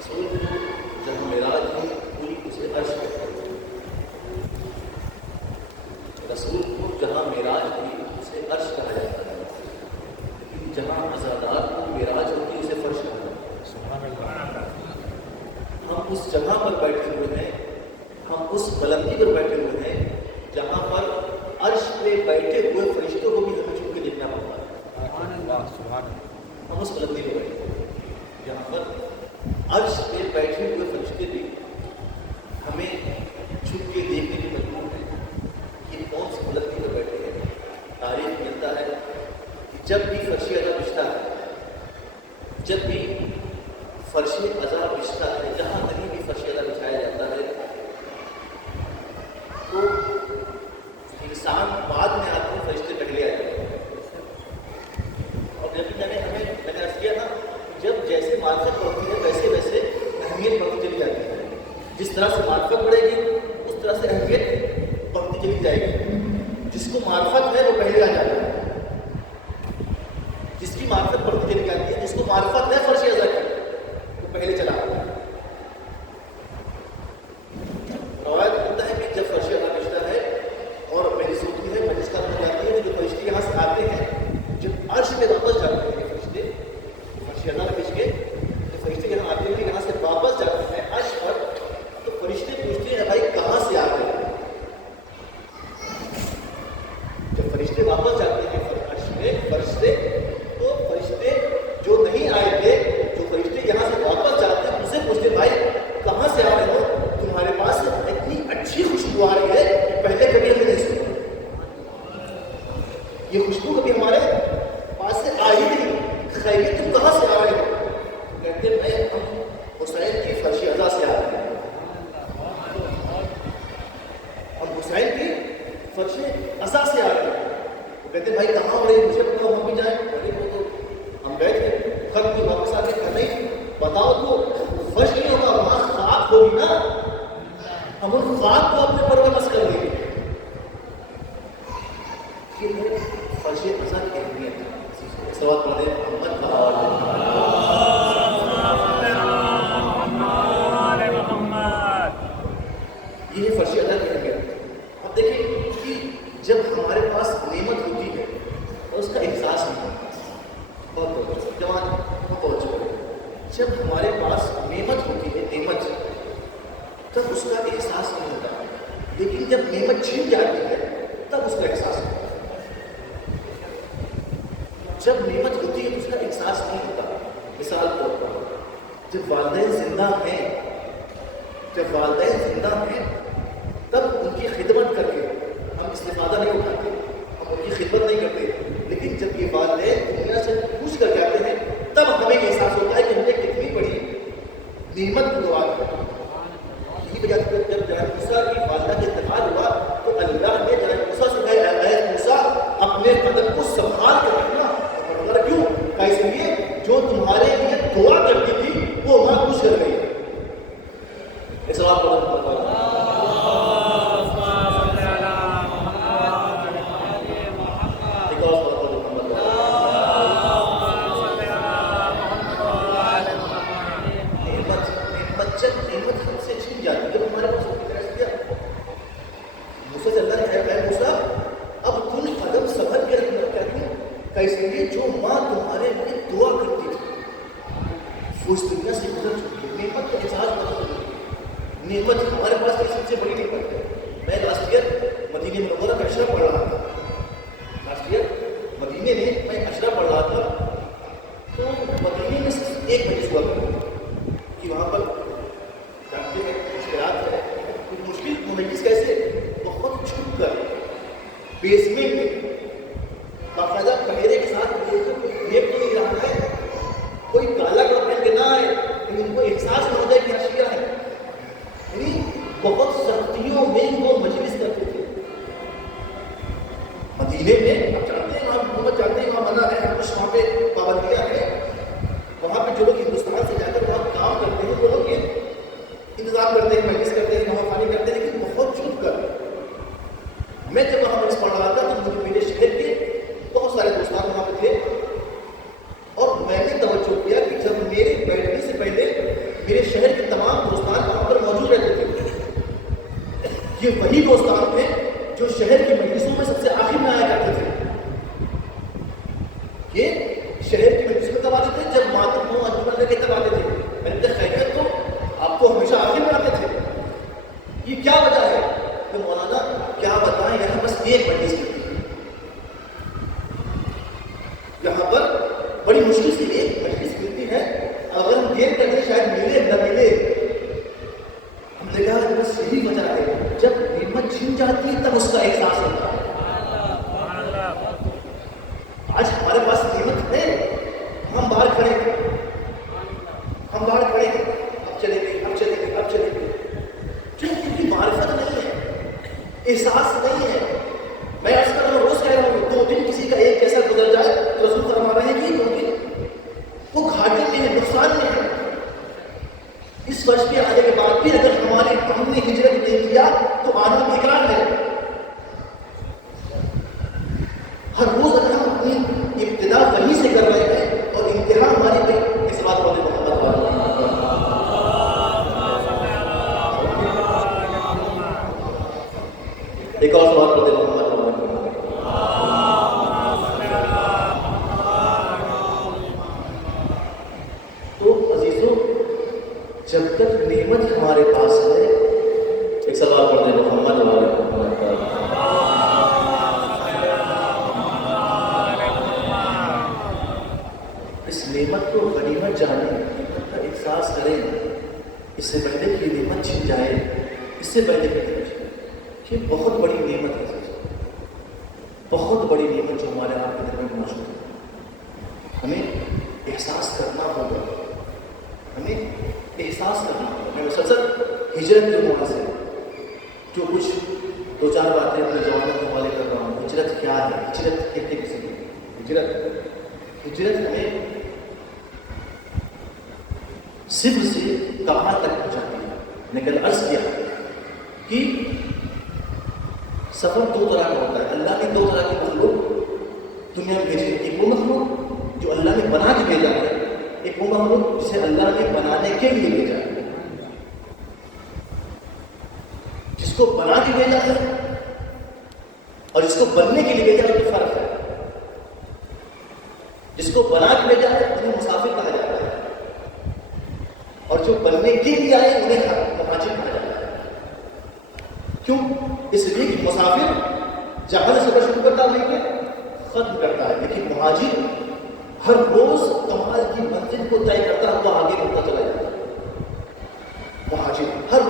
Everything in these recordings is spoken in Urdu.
رسول کو جہاں معراج ہوئی اسے عرش کہتے ہیں. رسول کو جہاں معراج ہوئی اسے عرش کہا جاتا ہے، لیکن جہاں عزادار کو معراج ہوتی اسے فرش کہا جاتا ہے. سبحان اللہ. ہم اس جگہ پر بیٹھے ہوئے ہیں، ہم اس بلندی پر بیٹھے ہوئے ہیں جہاں پر عرش پہ بیٹھے ہوئے فرشتوں کو بھی ہمیں چھو کے دیکھنا پڑتا ہے. سبحان اللہ. سبحان اللہ. ہم اس بلندی پہ بیٹھے ہوئے ہیں جہاں پر عرش پہ بیٹھے ہوئے فرشتے بھی ہمیں چھپ کے دیکھنے کی مجبور ہیں. یہ کون سی بلندی پر بیٹھے ہیں؟ تاریخ ملتا ہے کہ جب بھی فرش اعلیٰ بچھتا ہے، جب بھی فرش اعلیٰ بچھتا ہے، جہاں کہیں بھی فرش اعلیٰ بچھایا جاتا ہے تو انسان بعد میں آتے ہیں، فرشتے پہلے آ جاتے ہیں. اور جب بھی میں نے عرض کیا نا، جب جیسے معرفت بڑھتی ہے ویسے ویسے اہمیت بڑھتی چلی جاتی ہے. جس طرح سے معرفت بڑھے گی اس طرح سے اہمیت بڑھتی چلی جائے گی. جس کو معرفت ہے وہ پہلے آ جاتا ہے، جس کی معرفت بڑھتی چلی جاتی ہے، جس کو معرفت ہے فرش اعلیٰ کی وہ پہلے چلا آتا ہے. روایت ملتا ہے کہ جب فرش اعلیٰ بچتا ہے اور مجلس ہوتی ہے، مجلس کا ہو جاتی ہے، جو فرشتے یہاں سے آتے ہیں جب عرش میں واپس جاتے ہیں، فرشتے فرش اعلیٰ بچ کے جو فرشتے یہاں آتے ہیں یہاں سے واپس جاتے ہیں عرش پر، تو فرشتے پوچھتے ہیں بھائی کہاں سے آ گئے؟ جب فرشتے واپس جاتے ہیں عرش میں فرشتے، تو فرشتے جو نہیں آئے تھے، جو فرشتے یہاں سے واپس جاتے ہیں اسے پوچھتے بھائی کہاں سے آ رہے ہو؟ تمہارے پاس اتنی اچھی خوشبو آ رہی ہے کہ پہلے کبھی ہم نے نہیں سنا. یہ خوشبو کبھی ہمارے پاس سے آ ہی نہیں. خیریت تم کہاں سے آ رہے ہو؟ کہتے ہیں بھائی ہم حسین کی فرش اعلیٰ سے آ رہے ہیں. ہم حسین کی فرش اعلیٰ سے آ رہے ہیں. وہ کہتے ہیں بھائی کہاں ہو رہی ہے؟ مجھے بتاؤ ہم بھی جائیں. ارے وہ تو ہم گئے تھے خط میں واپس آ کے کہ نہیں بتاؤ تو فرش نہیں ہوگا وہاں خاک ہوگی نا، ہم ان خاک کو اپنے پرورش کر دیں گے. یہ فرش اعلیٰ کی اہمیت ہے. سوال پڑھے محمد کا یہ فرش اعلیٰ کی اہمیت. اب دیکھیں کہ جب ہمارے پاس نعمت ہوتی ہے اور اس کا احساس نہیں ہوتا، بہت جوان بہت چکے، جب ہمارے پاس نعمت ہوتی ہے، نعمت تب اس کا احساس نہیں ہوتا، لیکن جب نعمت چھن جاتی ہے تب اس کا احساس ہوتا ہے. جب نعمت ہوتی ہے تو اس کا احساس نہیں ہوتا. مثال طور پر جب والدین زندہ ہیں، تب ان کی خدمت کر کے ہم استفادہ نہیں اٹھاتے، ہم ان کی خدمت نہیں کرتے. لیکن جب یہ والدین دنیا سے پوچھ کر جاتے ہیں تب ہمیں احساس ہوتا ہے کہ ہم نے کتنی بڑی نعمت کو دعا کر. یہی وجہ سے جب جناب موسیٰ کی والدہ کا انتقال ہوا تو اللہ نے جناب موسیٰ سے کہا اے موسیٰ اپنے قدم کو سنبھال کر رکھنا. کیوں؟ اس لیے جو تمہارے لیے دعا کرتی تھی وہ ماں خوش کر گئی. اس سوال کو جو ماں تمہارے لیے دعا کرتی تھی وہ اس دنیا سے گزر چکی ہے. نعمت کا احساس بہت ضروری ہے. نعمت ہمارے پاس کی سب سے بڑی نعمت ہے. میں لاسٹ ایئر مدینہ منورہ کا اشرا پڑھ رہا تھا. مدینے میں میں اشرا پڑھ رہا تھا تو مدینے میں صرف ایک مجلس ہوا کرتا کہ وہاں پر جانتے ہیں مشکلات ہے. مشکل مجلس کیسے؟ بہت چھپ کر بیسمنٹ میں باقاعدہ کمیرے کے ساتھ کوئی ریپ تو نہیں رہا ہے، کوئی کالا کپڑا پہن کے نہ آئے لیکن ان کو احساس نہ ہو جائے کہ اشیاء ہے. یعنی بہت سختیوں میں وہ مجلس کرتے تھے. مدینے میں آپ جانتے ہیں وہاں حکومت جانتے ہیں وہاں منع ہے، کچھ وہاں پہ پابندیاں ہیں. وہاں پہ جو لوگ ہندوستان سے جا کر وہاں کام کرتے ہیں وہ لوگ یہ انتظام کرتے ہیں، مجلس کرتے ہیں، نہا پانی کرتے ہیں، لیکن بہت چھپ کر. میں جب وہاں مجلس پڑھ رہا تھا تو مجھے میرے شہر کے بہت سارے دوستان وہاں پہ تھے اور میں نے توجہ کیا کہ جب میرے بیٹھنے سے پہلے میرے شہر کے تمام دوستان وہاں پر موجود رہتے تھے. یہ وہی دوستان تھے جو شہر کی مجلسوں میں سب سے آخر میں آیا کرتے تھے. یہ شہر کی مجلس میں کب آتے تھے؟ جب ماتم ہو انجمن کے تب آتے تھے. میں نے خیریت تو آپ کو ہمیشہ آخر میں آتے تھے. یہ کیا وجہ ہے؟ کہ مولانا کیا بتائیں، یہاں بس ایک مجلس ملتی ہے. یہاں پر بڑی مشکل سے ایک مجلس ملتی ہے. اگر ہم دیر کرتے شاید ملے نہ ملے. ہم نے کہا کہ بس یہی وجہ ہے، جب نعمت چھن جاتی ہے تب اس کا احساس ہوتا ہے. آج ہمارے پاس نعمت ہے، ہم باہر کھڑے ہیں، ہم باہر کھڑے ہیں، اب چلیں گے، اب چلیں گے، اب چلیں گے. کیونکہ معرفت نہیں ہے، احساس نہیں ہے. میں آج کل روز کہہ رہا ہوں 2 دن کسی کا ایک جیسا گزر جائے تو رسول فرما رہے ہیں کہ 2 دن وہ گھاٹے میں ہے، نقصان میں ہے. اس فرش کے آنے کے بعد بھی اگر ہم نے ہجرت نہیں کیا تو آنا بیکار ہے. ہر روز اگر ہم اپنی ابتدا وہیں سے کر رہے ہیں اور انتہا ہماری پہ اس بات کو محمد والا. ایک اور سوال کرتے محمد. تو عزیزوں، جب تک نعمت ہمارے پاس ہے، ایک سوال پڑھتے محمد اس نعمت کو غنیمت جانیں، نعمت کا احساس کریں. اس سے پہلے کہ یہ نعمت چھن جائے، اس سے پہلے کہ یہ بہت بڑی نعمت ہے، بہت بڑی نعمت جو ہمارے آپ کے دل میں موجود ہے. ہمیں احساس کرنا ہوگا، ہمیں احساس کرنا ہوگا. میں مسلسل ہجرت کے موقع سے جو کچھ 2-4 باتیں اپنے جوانوں کے حوالے کر رہا ہوں. ہجرت کیا ہے؟ ہجرت کہتے کسی کو ہجرت ہمیں صفر سے کہاں تک پہنچاتی ہے. میں نے کل عرض کیا کہ سفر 2 طرح کا ہوتا ہے. اللہ نے 2 طرح کی مخلوق دنیا میں بھیجی. ایک وہ مخلوق جو اللہ نے بنا کے بھیجا ہے، ایک وہ مخلوق جسے اللہ نے بنانے کے لیے بھیجا ہے. جس کو بنا کے بھیجا ہے اور جس کو بننے کے لیے بھیجا ہے تو فرق ہے. جس کو بنا کے بھیجا ہے انہیں مسافر کہا جاتا ہے، اور جو بننے کے لیے آئے انہیں مہاجر کہا جاتا ہے. کیوں؟ اس لیے کہ مسافر جہاں سے سفر شروع کرتا ہے ختم کرتا ہے، لیکن مہاجر ہر روز کمال کی منزل کو طے کرتا ہوا آگے بڑھتا چلا جاتا ہے. مہاجر ہر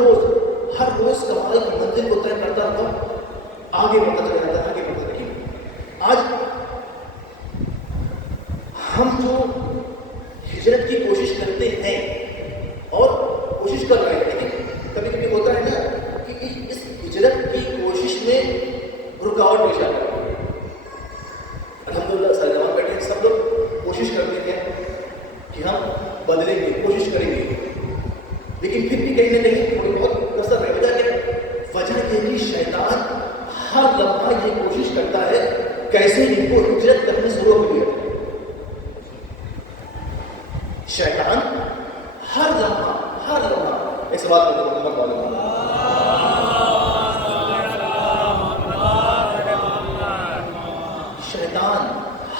روز کمال کی منزل کو طے کرتا ہوا آگے بڑھتا چلا جاتا ہے، آگے بڑھتا. لیکن آج ہم جو ہجرت کی کوشش کرتے ہیں اور کوشش کر رہے ہیں، لیکن کبھی کبھی ہوتا ہے نا کہ اس ہجرت کی کوشش میں رکاوٹ پیش آتی ہے. الحمدللہ سرگرم بیٹھے ہیں، سب لوگ کوشش کرتے ہیں کہ ہم بدلیں گے، کوشش کریں گے، لیکن پھر بھی کہیں نہ کہیں تھوڑی بہت کسر رہ جاتی ہے. وجہ یہ کہ شیطان ہر لمحہ یہ کوشش کرتا ہے کیسے ان کو ہجرت کرنے سے روک دیا. شیطان ہر لمحہ اس بات کو محمد والے شیطان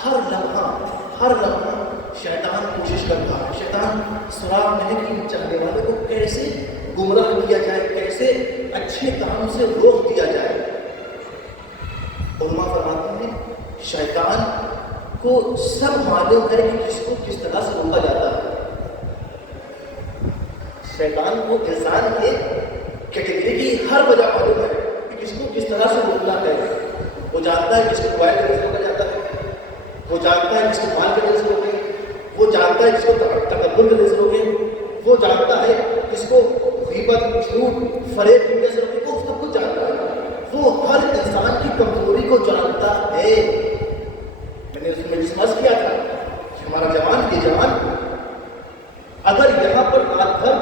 ہر لمحہ شیطان کوشش کرتا ہے. شیطان سراغ نہیں چاہنے والے کو کیسے گمراہ کیا جائے، کیسے اچھے کام سے روک دیا جائے. علماء فرماتے ہیں شیطان کو سب معلوم ہے کہ کس کو کس طرح سے روکا جاتا ہے. شیطان کو انسان کے کیٹیگری کی ہر وجہ معلوم ہے کہ کس کو کس طرح سے روکنا ہے. وہ جانتا ہے کس کو موبائل کرنے سے روکا جاتا ہے، وہ جانتا ہے کس کو مال کرنے سے روکے، وہ جانتا ہے کس کو تکبر کرنے سے روکے، وہ جانتا ہے کس کو غیبت، جھوٹ، فریب کرنے سے روکے. وہ سب کچھ جانتا ہے. وہ ہر انسان کی کمزوری کو جانتا ہے. میں نے اس میں ڈسکس کیا تھا کہ ہمارا جوان اگر یہاں پر رات بھر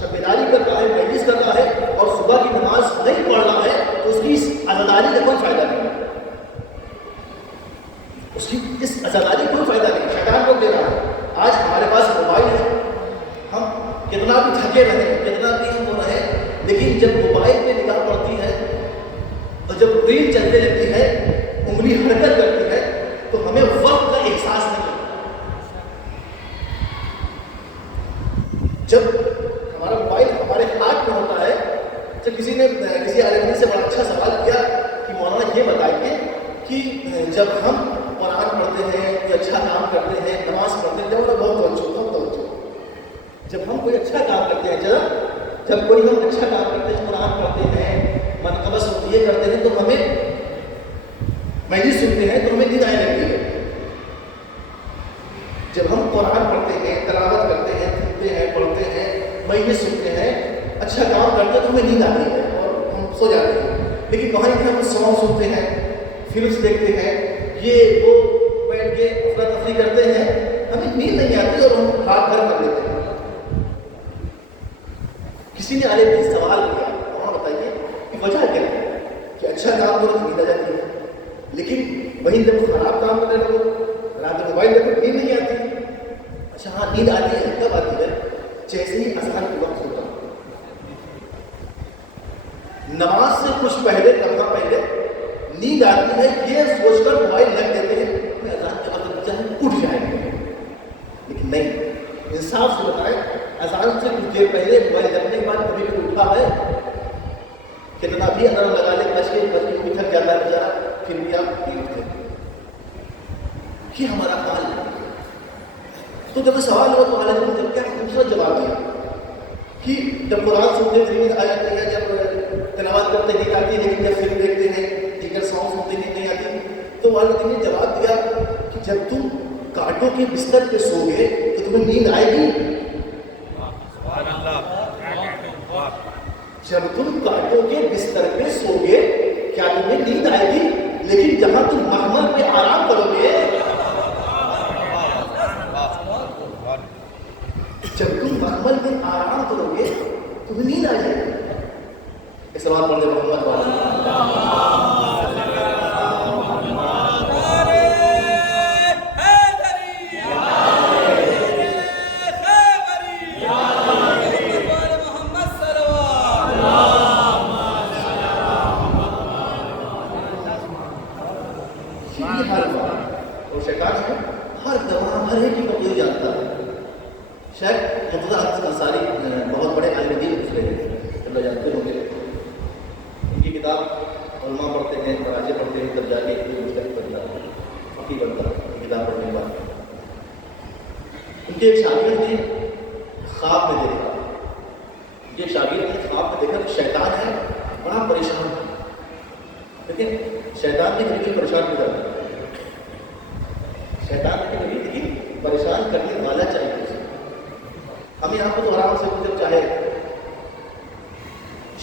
شبیداری کر رہا ہے، مجلس کر رہا ہے اور صبح کی نماز نہیں پڑھ رہا ہے تو اس کی اس عزاداری کا کوئی فائدہ نہیں. اس کی اس عزاداری کا کوئی فائدہ نہیں. شیطان کو دے رہا ہے. آج ہمارے پاس موبائل ہے، ہم کتنا بھی تھکے رہیں، کتنا بھی ہم وہ رہیں، لیکن جب موبائل پہ نگاہ پڑتی ہے اور جب ریل چلنے لگتی ہے، انگلی حرکت کرتی ہے، تو ہمیں وقت کا احساس نہیں ہوتا۔ جب ہمارا موبائل ہمارے ہاتھ میں ہوتا ہے، جب کسی نے کسی عالم سے بڑا اچھا سوال کیا کہ مولانا یہ بتائیے کہ جب ہم قرآن پڑھتے ہیں، کوئی اچھا کام کرتے ہیں، نماز پڑھتے ہیں، جب بہت توجہ، جب ہم کوئی اچھا کام کرتے ہیں، جب کوئی ہم اچھا کام کرتے ہیں، قرآن پڑھتے ہیں، منقبت یہ کرتے ہیں، تو ہمیں مجلس سنتے ہیں تو ہمیں نیند آنے لگتی ہے۔ جب ہم قرآن پڑھتے ہیں، تلاوت کرتے ہیں، سنتے ہیں، پڑھتے ہیں، مجلس سنتے ہیں، اچھا کام کرتے ہیں تو ہمیں نیند آتی ہے اور ہم سو جاتے ہیں۔ لیکن وہاں ہم سانگ سنتے ہیں، فلمس دیکھتے ہیں، یہ وہ بیٹھ کے افراتفری کرتے ہیں، ہمیں نیند نہیں آتی اور ہم رات بھر کر لیتے ہیں۔ کسی نے عالم سے سوال کیا، وہاں بتائیے کہ وجہ کیا ہے کہ اچھا کام کرو تو نیند آ جاتی ہے، لیکن وہیں جب خراب کام کرنے لگو، رات میں موبائل دیکھو، نیند نہیں آتی۔ اچھا ہاں نیند آتی ہے، کب آتی ہے؟ جیسے ہی اذان کا وقت ہوتا، نماز سے کچھ پہلے، لمحہ پہلے نیند آتی ہے، یہ سوچ کر موبائل رکھ دیتے ہیں کہ اذان کے وقت چاہے اٹھ جائیں گے، لیکن نہیں۔ انصاف سے بتائیں، اذان سے کچھ دیر پہلے موبائل رکھنے کے بعد کبھی بھی اٹھا ہے؟ کتنا بھی الارم لگا لے، بچ کے کوئی تھک جاتا ہے بیچارہ، پھر بھی آپ نہیں اٹھتے۔ یہ ہمارا حال ہے۔ تو جب سوال ہوا تو والد نے کیا خوبصورت جواب دیا کہ جب قرآن سنتے ہیں آ جاتی ہے، جب تلاوت کرتے نہیں آتی، لیکن جب فلم دیکھتے ہیں، دیگر سانگ سنتے نہیں آتی، تو والد نے جواب دیا کہ جب تم کانٹوں کے بستر پہ سو گے تو تمہیں نیند آئے گی؟ جب تم کانٹوں کے بستر پہ سو گے کیا تمہیں نیند آئے گی؟ لیکن جہاں تم مخمل پہ آرام کرو گے، جب تم مخمل میں آرام کرو گے تمہیں نیند آ جائے گی۔ اس سوال پڑھنے محمد اور شیطان ہے ہر دوا ہر ایک کی کمزوری جانتا ہے۔ شاید مرتضیٰ انصاری بہت بڑے عالم دین گزرے ہیں، اللہ جانتے ہوں گے، ان کی کتاب علماء پڑھتے ہیں، مراجع پڑھتے ہیں، تب جا کے مختلف بنتا ہے، فقیہ بنتا ہے کتاب پڑھنے کے بعد۔ ان کے ایک شاگرد نے خواب میں دیکھا، یہ شاگرد نے خواب میں دیکھا کہ شیطان ہے بڑا پریشان ہے، لیکن شیطان نے کبھی پریشان نہیں کرتا، شیطان نے کبھی لیکن پریشان کرنے والا چاہیے اسے۔ ہم یہاں کو تو آرام سے جب چاہے،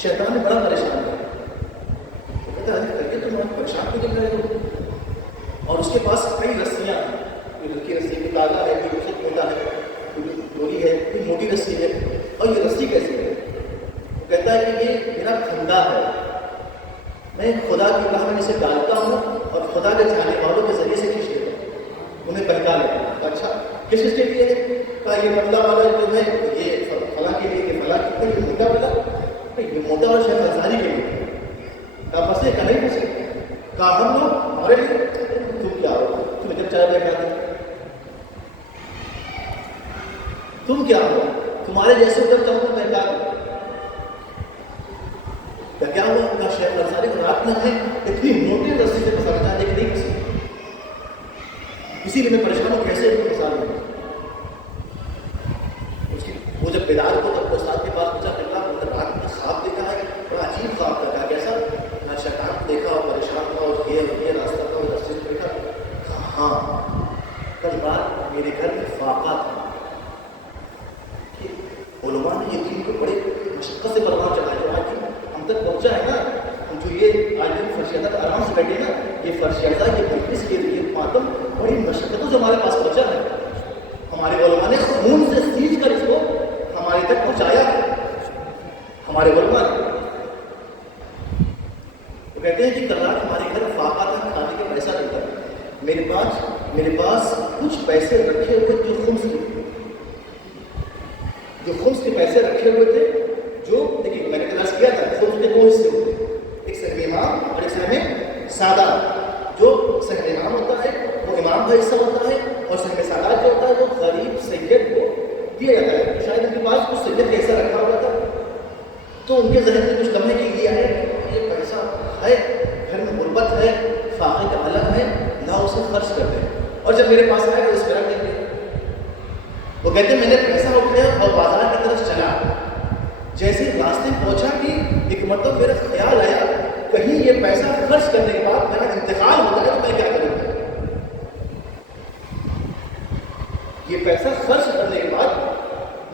شیطان نے بڑا پریشان کیا، کہتا ہے تم پریشان کیوں کر رہے ہو؟ اور اس کے پاس کئی رسیاں، کوئی ہلکی رسی، کوئی تازہ ہے، کوئی اسے موٹا ہے، کوئی ڈوری ہے، کوئی موٹی رسی ہے، اور یہ رسی کیسی ہے؟ وہ کہتا ہے کہ یہ میرا پھندا ہے، میں خدا کی راہ میں اسے ڈالتا ہوں اور خدا کے چاہنے والوں کے ذریعے سے کھینچ لیتا ہوں، انہیں بہکا لیتا ہوں۔ اچھا کس چیز کے لیے؟ کہا یہ پتلا والا جو ہے یہ فلاں کے لیے، یہ فلاں کے لیے، موٹا والا یہ موٹا اور شیخ انصاری کے لیے۔ کہا پھنسے؟ کہا نہیں پھنسے۔ کہا ہم لوگ ہمارے لیے، تم کیا ہو؟ تم جب چائے بیٹھا دیں، تم کیا ہو؟ تمہارے جیسے ادھر چاہوں تو بہکا دوں۔ کیا ہوا؟ کہا شیخ انصاری کو رات میں ہے اتنی موٹی رسی سے پھنسانا چاہتے کہ نہیں پھنسی، اسی لیے میں پریشان ہوں کیسے ان کو پھنسا لوں۔ وہ جب بیدار کو تب استاد کے پاس پوچھا کہ اللہ رات میں خواب دیکھا ہے، بڑا عجیب خواب تھا، کہا کیسا؟ میں شیطان کو دیکھا اور پریشان تھا اور یہ راستہ تھا اور راستے سے دیکھا۔ کہا ہاں کل رات میرے گھر میں فاقہ تھا۔ علماء نے یہ دین کو بڑے مشقت سے پروان چڑھایا، جو آج ہم تک پہنچا ہے نا، ہم جو یہ آج دن فرشیدہ کا آرام سے بیٹھے نا، یہ فرشیدہ یہ مجلس کے لیے ماتم بڑی مشقتوں سے ہمارے پاس پہنچا ہے۔ ہمارے علماء نے خون سے سینچ کر اس کو ہمارے تک پہنچایا ہے، ہمارے علماء نے۔ وہ کہتے ہیں کہ کل رات ہمارے گھر فاقہ تھا، کھانے کا پیسہ نہیں تھا، میرے پاس کچھ پیسے رکھے ہوئے جو خمس کے، جو خمس کے پیسے رکھے ہوئے تھے جو دیکھیے میں نے کلاس کیا تھا خمس کے 2 حصے ہوتے ہیں، ایک سہم امام اور ایک سہم سادات۔ جو سہم امام ہوتا ہے وہ امام کا حصہ ہوتا ہے، اور سہم سادات جو ہوتا ہے وہ غریب سید کو دیا جاتا ہے۔ شاید ان کے پاس کچھ سید کا حصہ رکھا ہوا تھا، تو ان کے ذہن میں کچھ لمحے کے لیے ہے کہ یہ پیسہ ہے، گھر میں غربت ہے، فاقے کا عالم ہے، نہ اسے خرچ کرتے ہیں۔ اور جب میرے پاس آئے تو اس طرح کہتے ہیں، وہ کہتے ہیں میں نے پیسہ اٹھایا اور بازار کی طرف چلا، جیسے راستے پہنچا کہ ایک مرتبہ میرا خیال آیا کہیں یہ پیسہ خرچ کرنے کے بعد میرا انتقال ہو جائے تو میں کیا کروں گا؟ یہ پیسہ خرچ کرنے کے بعد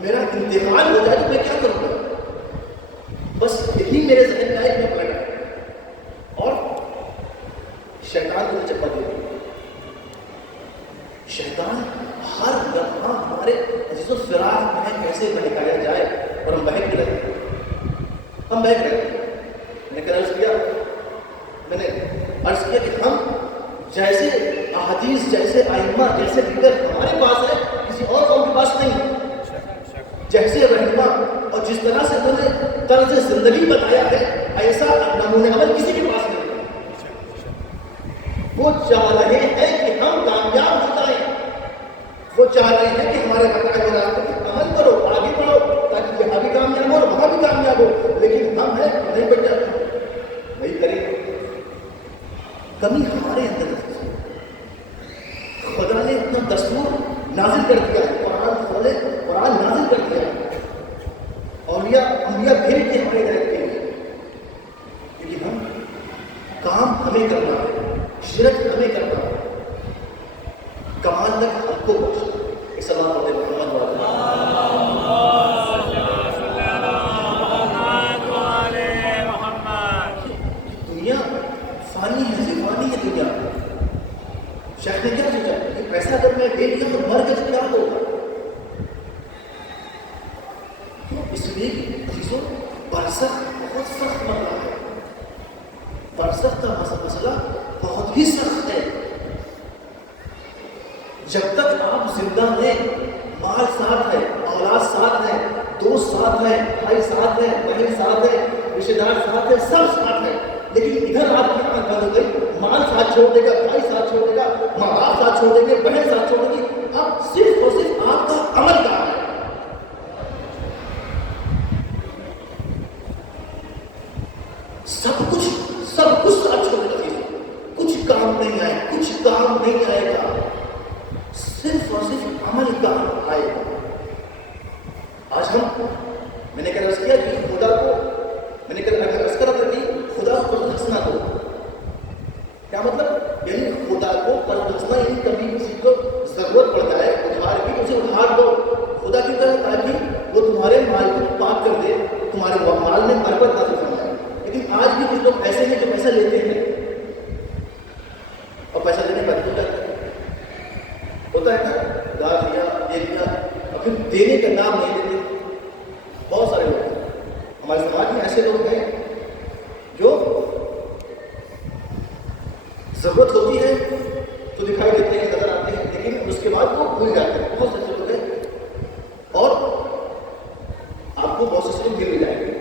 میرا انتقال ہو جائے تو میں کیا کروں گا؟ بس یہی میرے ذہن میں آئے میں پلٹا اور شیطان کو چپا دے دیا۔ شیطان ہر لمحہ ہمارے عزیز و فراق میں کیسے بہکایا جائے، اور ہم بہک رہے ہیں، ہم بہک رہے ہیں۔ میں نے عرض کیا کہ ہم جیسے احادیث، جیسے ائمہ، جیسے لیڈر ہمارے پاس ہے، کسی اور قوم کے پاس نہیں۔ جیسے رہنما اور جس طرح سے انہوں نے طرز زندگی بتایا ہے، ایسا نمونہ عمل کسی کے پاس نہیں۔ وہ چاہ رہے ہیں کہ ہم کامیاب ہو جائیں، وہ چاہ رہے ہیں کہ ہمارے بتائے ہوئے راستے پر عمل کرو، آگے بڑھو، تاکہ یہاں بھی کامیاب ہو اور وہاں بھی کامیاب ہو۔ لیکن ہم ہیں نہیں بیٹا، نہیں کریں گے۔ کمی ہمارے اندر ہے۔ خدا نے اپنا دستور نازل کر دیا ہے، قرآن کھولے، قرآن نازل کر دیا ہے، اولیاء بھیج کے ہمارے ہدایت کے لیے، لیکن ہم کام ہمیں کرنا ہے، شرک ہمیں کرنا ہے، کمال تک ہم کو پہنچنا ہے۔ صلی اللہ علیہ محمد۔ دنیا فانی ہے، زمانی ہے دنیا۔ شیخ نے کیا سوچا کہ پیسہ اگر میں دے دیا تو مر گیا تو کیا ہوگا؟ اس لیے عزیزوں برزخ بہت سخت مسئلہ ہے، برزخ کا مسئلہ بہت ہی سخت ہے۔ جب تک آپ زندہ ہیں، مال ساتھ ہے، اولاد ساتھ ہے، دوست ساتھ ہے، بھائی ساتھ ہے، بہن ساتھ ہے، رشتے دار ساتھ ہے، سب ساتھ ہے، لیکن ادھر آپ کی آنکھ بند ہو گئی، مال ساتھ چھوڑ دے گا، بھائی ساتھ چھوڑ دے گا، ماں باپ ساتھ چھوڑ دیں گے، بہن ساتھ چھوڑ دے گی، اب صرف اور صرف آپ کا عمل کہاں ہے؟ سب کچھ ساتھ چھوڑ دے گا، کچھ کام نہیں آئے، کچھ کام نہیں آئے گا، صرف اور صرف عمل کا آئے گا۔ آج میں نے کہا عرض کیا کہ خدا کو، میں نے کہا عرض کرا تھا کہ خدا کو قرض ہنسنا دو۔ کیا مطلب؟ یعنی خدا کو قرض ہنسنا، یعنی کبھی کسی کو ضرورت پڑ جائے ادھار کی، اسے ادھار دو۔ خدا کیوں کہا؟ تاکہ وہ تمہارے مال کو پاک کر دے، تمہارے مال میں برکت نازل فرمائے۔ لیکن آج بھی کچھ لوگ ایسے ہیں جو پیسہ لیتے ہیں اور پیسہ دینے کا ہوتا ہے نا، دار لیا، دے لیا، اور پھر دینے کا نام نہیں لیتے۔ بہت سارے لوگ ہیں ہمارے سماج میں، ایسے لوگ ہیں جو ضرورت ہوتی ہے تو دکھائی دیتے ہیں، نظر آتے ہیں، لیکن اس کے بعد وہ بھول جاتے ہیں۔ بہت سے لوگ ہیں، اور آپ کو بہت سے لوگ مل جائیں گے،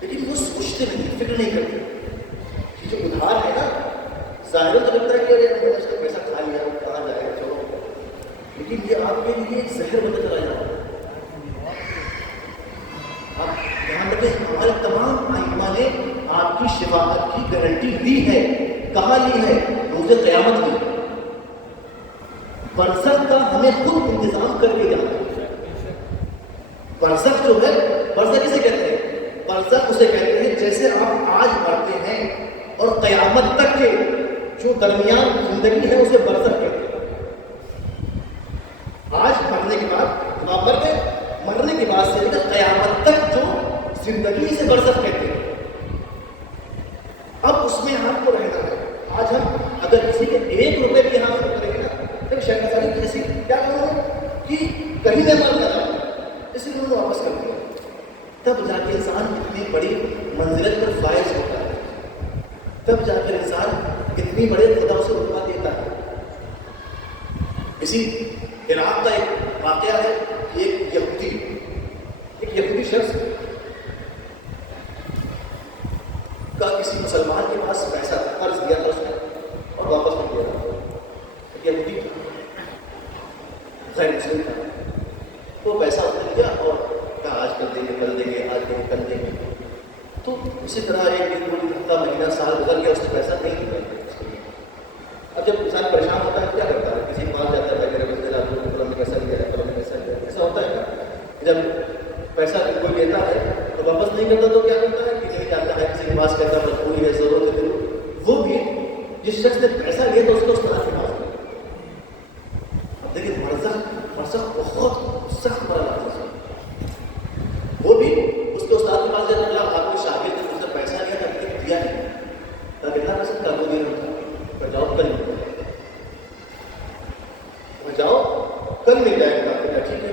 لیکن وہ سوچتے نہیں، فکر نہیں کرتے کہ جو ادھار ہے نا، ظاہر تو لگتا ہے کہ ارے میں نے اس کا پیسہ کھا لیا، کہاں جائے گا، چلو، لیکن یہ آپ کے لیے ایک زہر بنتا چلا جائے گا۔ آپ دھیان رکھیں، ہمارے تمام ائمہ نے آپ کی شفاعت کی گارنٹی دی ہے۔ کہاں لی ہے؟ روز قیامت میں۔ برزخ کا ہمیں خود انتظام کر کے جانا ہے۔ برزخ جو ہے، برزخ کسے کہتے ہیں؟ برزخ اسے کہتے ہیں جیسے آپ آج مرتے ہیں اور قیامت تک کے جو درمیان زندگی ہے اسے برزخ کہتے ہیں۔ آج مرنے کے بعد آپ مر گئے، مرنے کے بعد سے لے کر قیامت تک جو زندگی سے برزخ کہتے ہیں۔ اب اس میں آپ کو رہنا ہے۔ آج ہم اگر کسی کے 1 روپے بھی یہاں خرچ کریں گے نا، تو شیخ نصاری کسی کیا کروں گے کہ کہیں نہ مر نہ جاؤں، اس لیے انہوں نے واپس کر دیا۔ تب جا کے انسان اتنی بڑی منزلت پر فائز ہوتا ہے، تب جا کر انسان اتنی بڑے خدا سے رتبہ دیتا ہے۔ اسی عراق کا ایک واقعہ ہے، ایک یہودی شخص کا کسی مسلمان کے پاس پیسہ قرض دیا تھا اس نے اور واپس نہیں دیا تھا، یہودی تھا، غیر مسلم تھا، وہ پیسہ اس نے لیا اور کہا آج کل دیں گے، کل دیں گے، آج دیں گے، کل دیں گے. تو اسی طرح ایک دن کوئی ہفتہ مہینہ سال گزر گیا، اس نے پیسہ نہیں دیا. اب جب انسان پریشان ہوتا ہے کیا کرتا ہے؟ کسی پاس جاتا ہے، میرے بندے لاکھ نے پیسہ دیا ہے، نے پیسہ دیا، ایسا ہوتا ہے نا. جب پیسہ کوئی لیتا ہے تو واپس نہیں کرتا تو کیا کرتا ہے؟ کسی نہیں جاتا ہے، کسی کے پاس کہتا ہے مجبوری ہے، ضرورت ہے. وہ بھی جس شخص نے پیسہ لیا تو اس کو استاد کے پاس. اب دیکھیے مرزق بہت سخت مرحلہ ہے. وہ بھی اس کے استاد کے پاس جاتا ہے، آپ کے شاگرد نے مجھ سے پیسہ لیا تھا لیکن دیا نہیں، کتنا پیسہ کر دو دیا ہوتا، جاؤ کل جاؤ کل مل جائے گا. ٹھیک ہے.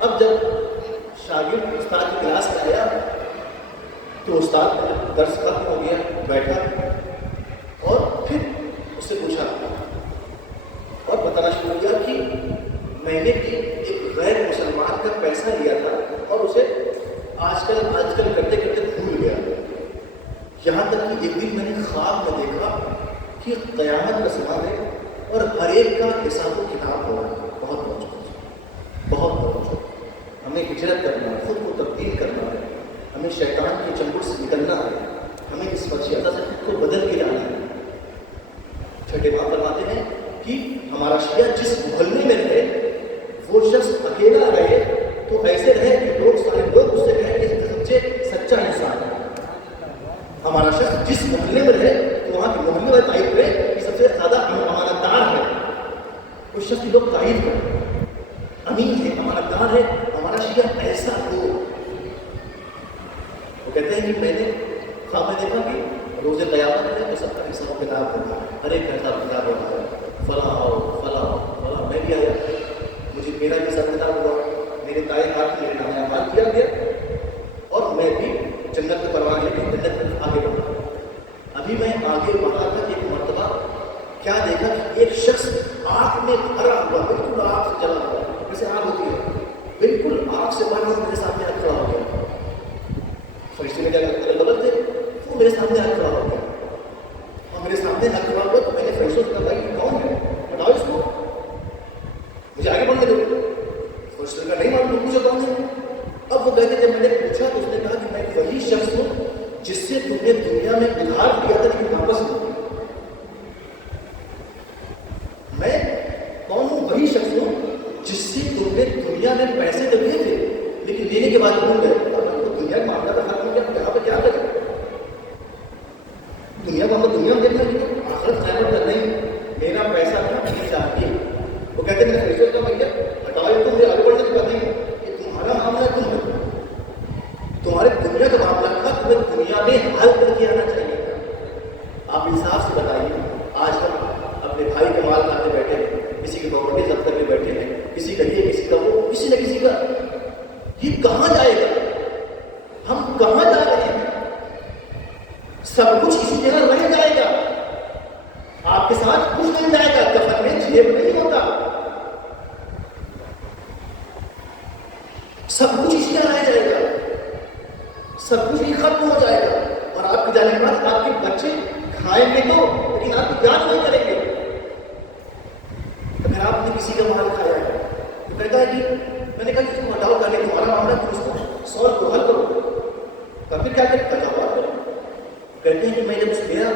اب جب شاگرد استاد کی کلاس میں آیا تو استاد درس ختم ہو گیا، بیٹھا اور پھر اس سے پوچھا اور بتانا شروع کیا کہ میں نے بھی ایک غیر مسلمان کا پیسہ لیا تھا اور اسے آج کل کرتے کرتے بھول گیا. یہاں تک کہ ایک دن میں نے خواب میں دیکھا کہ قیامت کا زمان ہے اور ہر ایک کا حساب و کتاب ہو رہا ہے. بہت بہت ہمیں ہجرت کرنا ہے، خود کو تبدیل کرنا ہے، ہمیں شیطان کے چنگل سے نکلنا ہے، ہمیں اس وصیت سے خود کو بدل کے لانا ہے. چھٹے ماں فرماتے ہیں کہ ہمارا شیعہ جس محلے میں رہے وہ شخص اکیلا رہے تو ایسے رہے کہ سارے لوگ اس سے کہیں کہ سچا انسان ہے. ہمارا شخص جس محلے میں رہے تو وہاں کے محلے میں تعریف کرے کہ سب سے زیادہ امانت دار ہے. اس شخص کی لوگ تعریف کریں، امین ہے، امانت دار ہے، ہمارا شیعہ ایسا ہو. وہ کہتے ہیں کہ میں نے خواب میں دیکھا کہ روز قیامت میں سب کا حساب کتاب ہوگا، ہر ایک کا حساب کتاب ہوگا، فلاں آؤ فلاں فلاں. میں بھی آیا، مجھے میرا بھی حساب کتاب ہوا، میرے دائیں ہاتھ میرے نام اعمال کیا گیا اور میں بھی جنت کے پروان لے کے جنت میں آگے بڑھا. ابھی میں آگے بڑھا کر ایک مرتبہ کیا دیکھا کہ ایک شخص آگ میں بھرا ہوا، بالکل آگ سے جلا ہوا، جیسے آگ ہوتی ہے، بالکل آگ سے بھرا ہوا میرے سامنے آ کھڑا ہو گیا. فرشتے میں کیا کرتے غلط تھے، وہ میرے سامنے آ کھڑا ہو گیا اور میرے سامنے آ کھڑا ہوا تو میں نے فرشتوں سے کہا کہ کون ہے، بتاؤ اس کو، مجھے آگے بڑھنے دو. فرشتوں کا نہیں معلوم مجھے کون ہے. اب وہ کہتے جب میں نے پوچھا تو اس نے کہا کہ میں وہی شخص ہوں جس سے تم نے دنیا میں ادھار کیا تھا لیکن واپس نہیں. میں کون ہوں؟ وہی شخص ہوں جس سے تم نے دنیا میں پیسے تو دیے تھے لیکن لینے کے بعد بھول گئے. دنیا کا معاملہ کا ختم ہو گیا، یہاں پہ کیا کریں؟ دنیا کو ہم دنیا میں دیکھنا لیکن آخرت قیامت تک نہیں. میرا پیسہ تھا مجھے چاہیے. وہ کہتے ہیں میرے پیسے کا بھیا ہٹاؤ، تم مجھے آگے بڑھنے کی بات نہیں. یہ تمہارا معاملہ ہے، تمہارے دنیا کا معاملہ تھا، تمہیں دنیا میں حل کر کے آنا چاہیے. آپ انصاف سے بتائیے، آج ہم اپنے بھائی کا مال کھاتے بیٹھے ہیں، کسی کی پراپرٹی ضبط کر کے بیٹھے ہیں، کسی کا یہ کسی کا وہ، کسی نہ کسی کا. یہ کہاں جائے گا؟ ہم کہاں جا رہے ہیں؟ سب کچھ اسی جگہ رہ جائے گا. آپ کے ساتھ کچھ نہیں جائے گا، کفن میں جیب نہیں ہوتا، سب کچھ اسی جگہ رہ جائے گا، سب کچھ ہی ختم ہو جائے گا. اور آپ کے جانے کے بعد آپ کے بچے کھائیں گے تو لیکن آپ کی جانچ نہیں کریں گے. اگر آپ نے کسی کا مال کھایا ہے تو کہتا ہے کہ میں نے کہا کہ تم ہٹاؤ کرنے تمہارا معاملہ تم اس کو سالو کو حل کرو. پھر کیا کریں؟ بات کرو. کہتے ہیں کہ میں جب اس گیا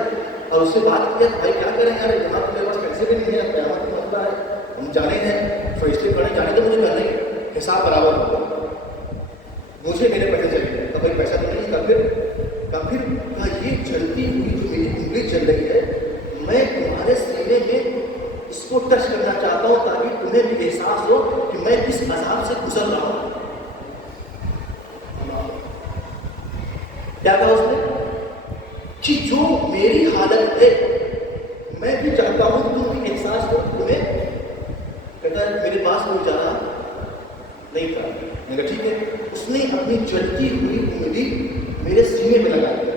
اور اس سے بات کیا بھائی کیا کریں یار، یہاں تو میرے پاس پیسے بھی نہیں ہے، قیامت کا مسئلہ ہے، ہم جانے ہیں فرشتے پڑھے جانے تو مجھے پہلے حساب برابر ہوگا، مجھے میرے پیسے چاہیے. تو بھائی پیسہ تو نہیں. پھر یہ چلتی ہوئی جو میری انگلی چل رہی ہے میں تمہارے سینے میں اس کو ٹچ کرنا چاہتا ہوں تاکہ تمہیں بھی احساس ہو کہ میں کس عذاب سے گزر رہا ہوں. کیا کہا اس نے کہ جو میری حالت ہے میں بھی چاہتا ہوں تم بھی احساس ہو. تمہیں کہتا ہے میرے پاس کوئی جانا نہیں تھا. میں کہا ٹھیک ہے. اس نے اپنی چلتی ہوئی انگلی میرے سینے میں لگا دیا.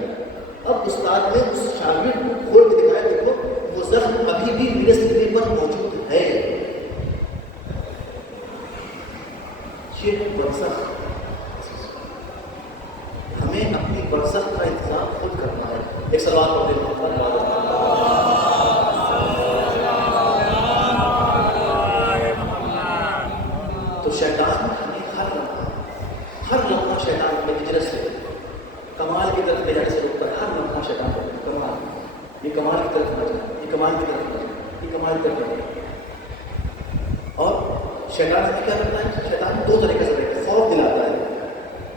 اب استاد نے اس شاگرد کو کھول کے دکھایا، دیکھو وہ زخم ابھی بھی میرے سینے پر موجود ہے. یہ برزخ. برزخ کا انتظام خود کرنا ہے. ایک سوال پڑھ دیں تو شیطان ہمیں ہر لمحہ شیطان ہمیں ہجرت سے کمال کی طرف لے جانے سے روکتا ہے. ہر لمحہ شیطان کمال، یہ کمال کی طرف نہ جائے، یہ کمال کی طرف نہ جائے، یہ کمال کی طرف نہ جائے. اور شیطان ہمیں کیا کرتا ہے؟ شیطان دو طریقے سے دیکھتا ہے. خوف دلاتا ہے،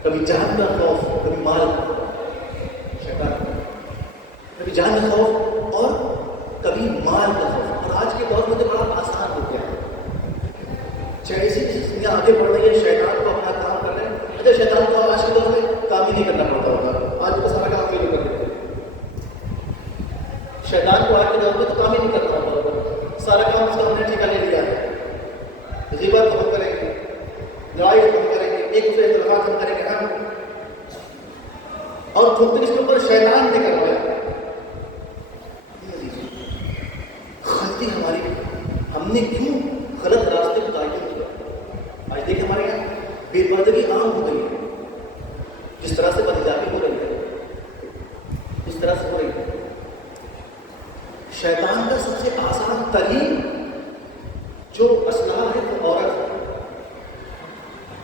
کبھی جان کا خوف، کبھی مال کا خوف. شیطان کبھی جان کا خوف اور کبھی مال کا خوف. اور آج کے دور میں تو بڑا آسان ہو گیا ہے. ایسی دنیا آگے بڑھ رہی ہے، شیطان کو اپنا کام کر رہے ہیں. اچھا شیطان کو آج کے دور میں کام ہی نہیں کرنا پڑتا ہوگا. آج تو سارا کام یہ کر دیتے ہیں. شیطان کو آج کے دور میں تو کام ہی نہیں کرنا ہوگا. سارا کام اس کا ہم نے ٹھیکہ لے لیا ہے. غیبت ہم کریں گے، لڑائی ہم کریں گے، ایک دوسرے اختلافات ہم کریں گے ہم. اور خود اس کے اوپر شیطان نے کر رہا ہے. غلطی ہماری، ہم نے کیوں غلط راستے کو تعین کیا. آج دیکھیں ہمارے یہاں بے پردگی عام ہو گئی ہے. جس طرح سے بدحجابی ہو رہی ہے، جس طرح سے ہو رہی ہے. شیطان کا سب سے آسان ترین جو اسلحہ ہے وہ عورت ہے.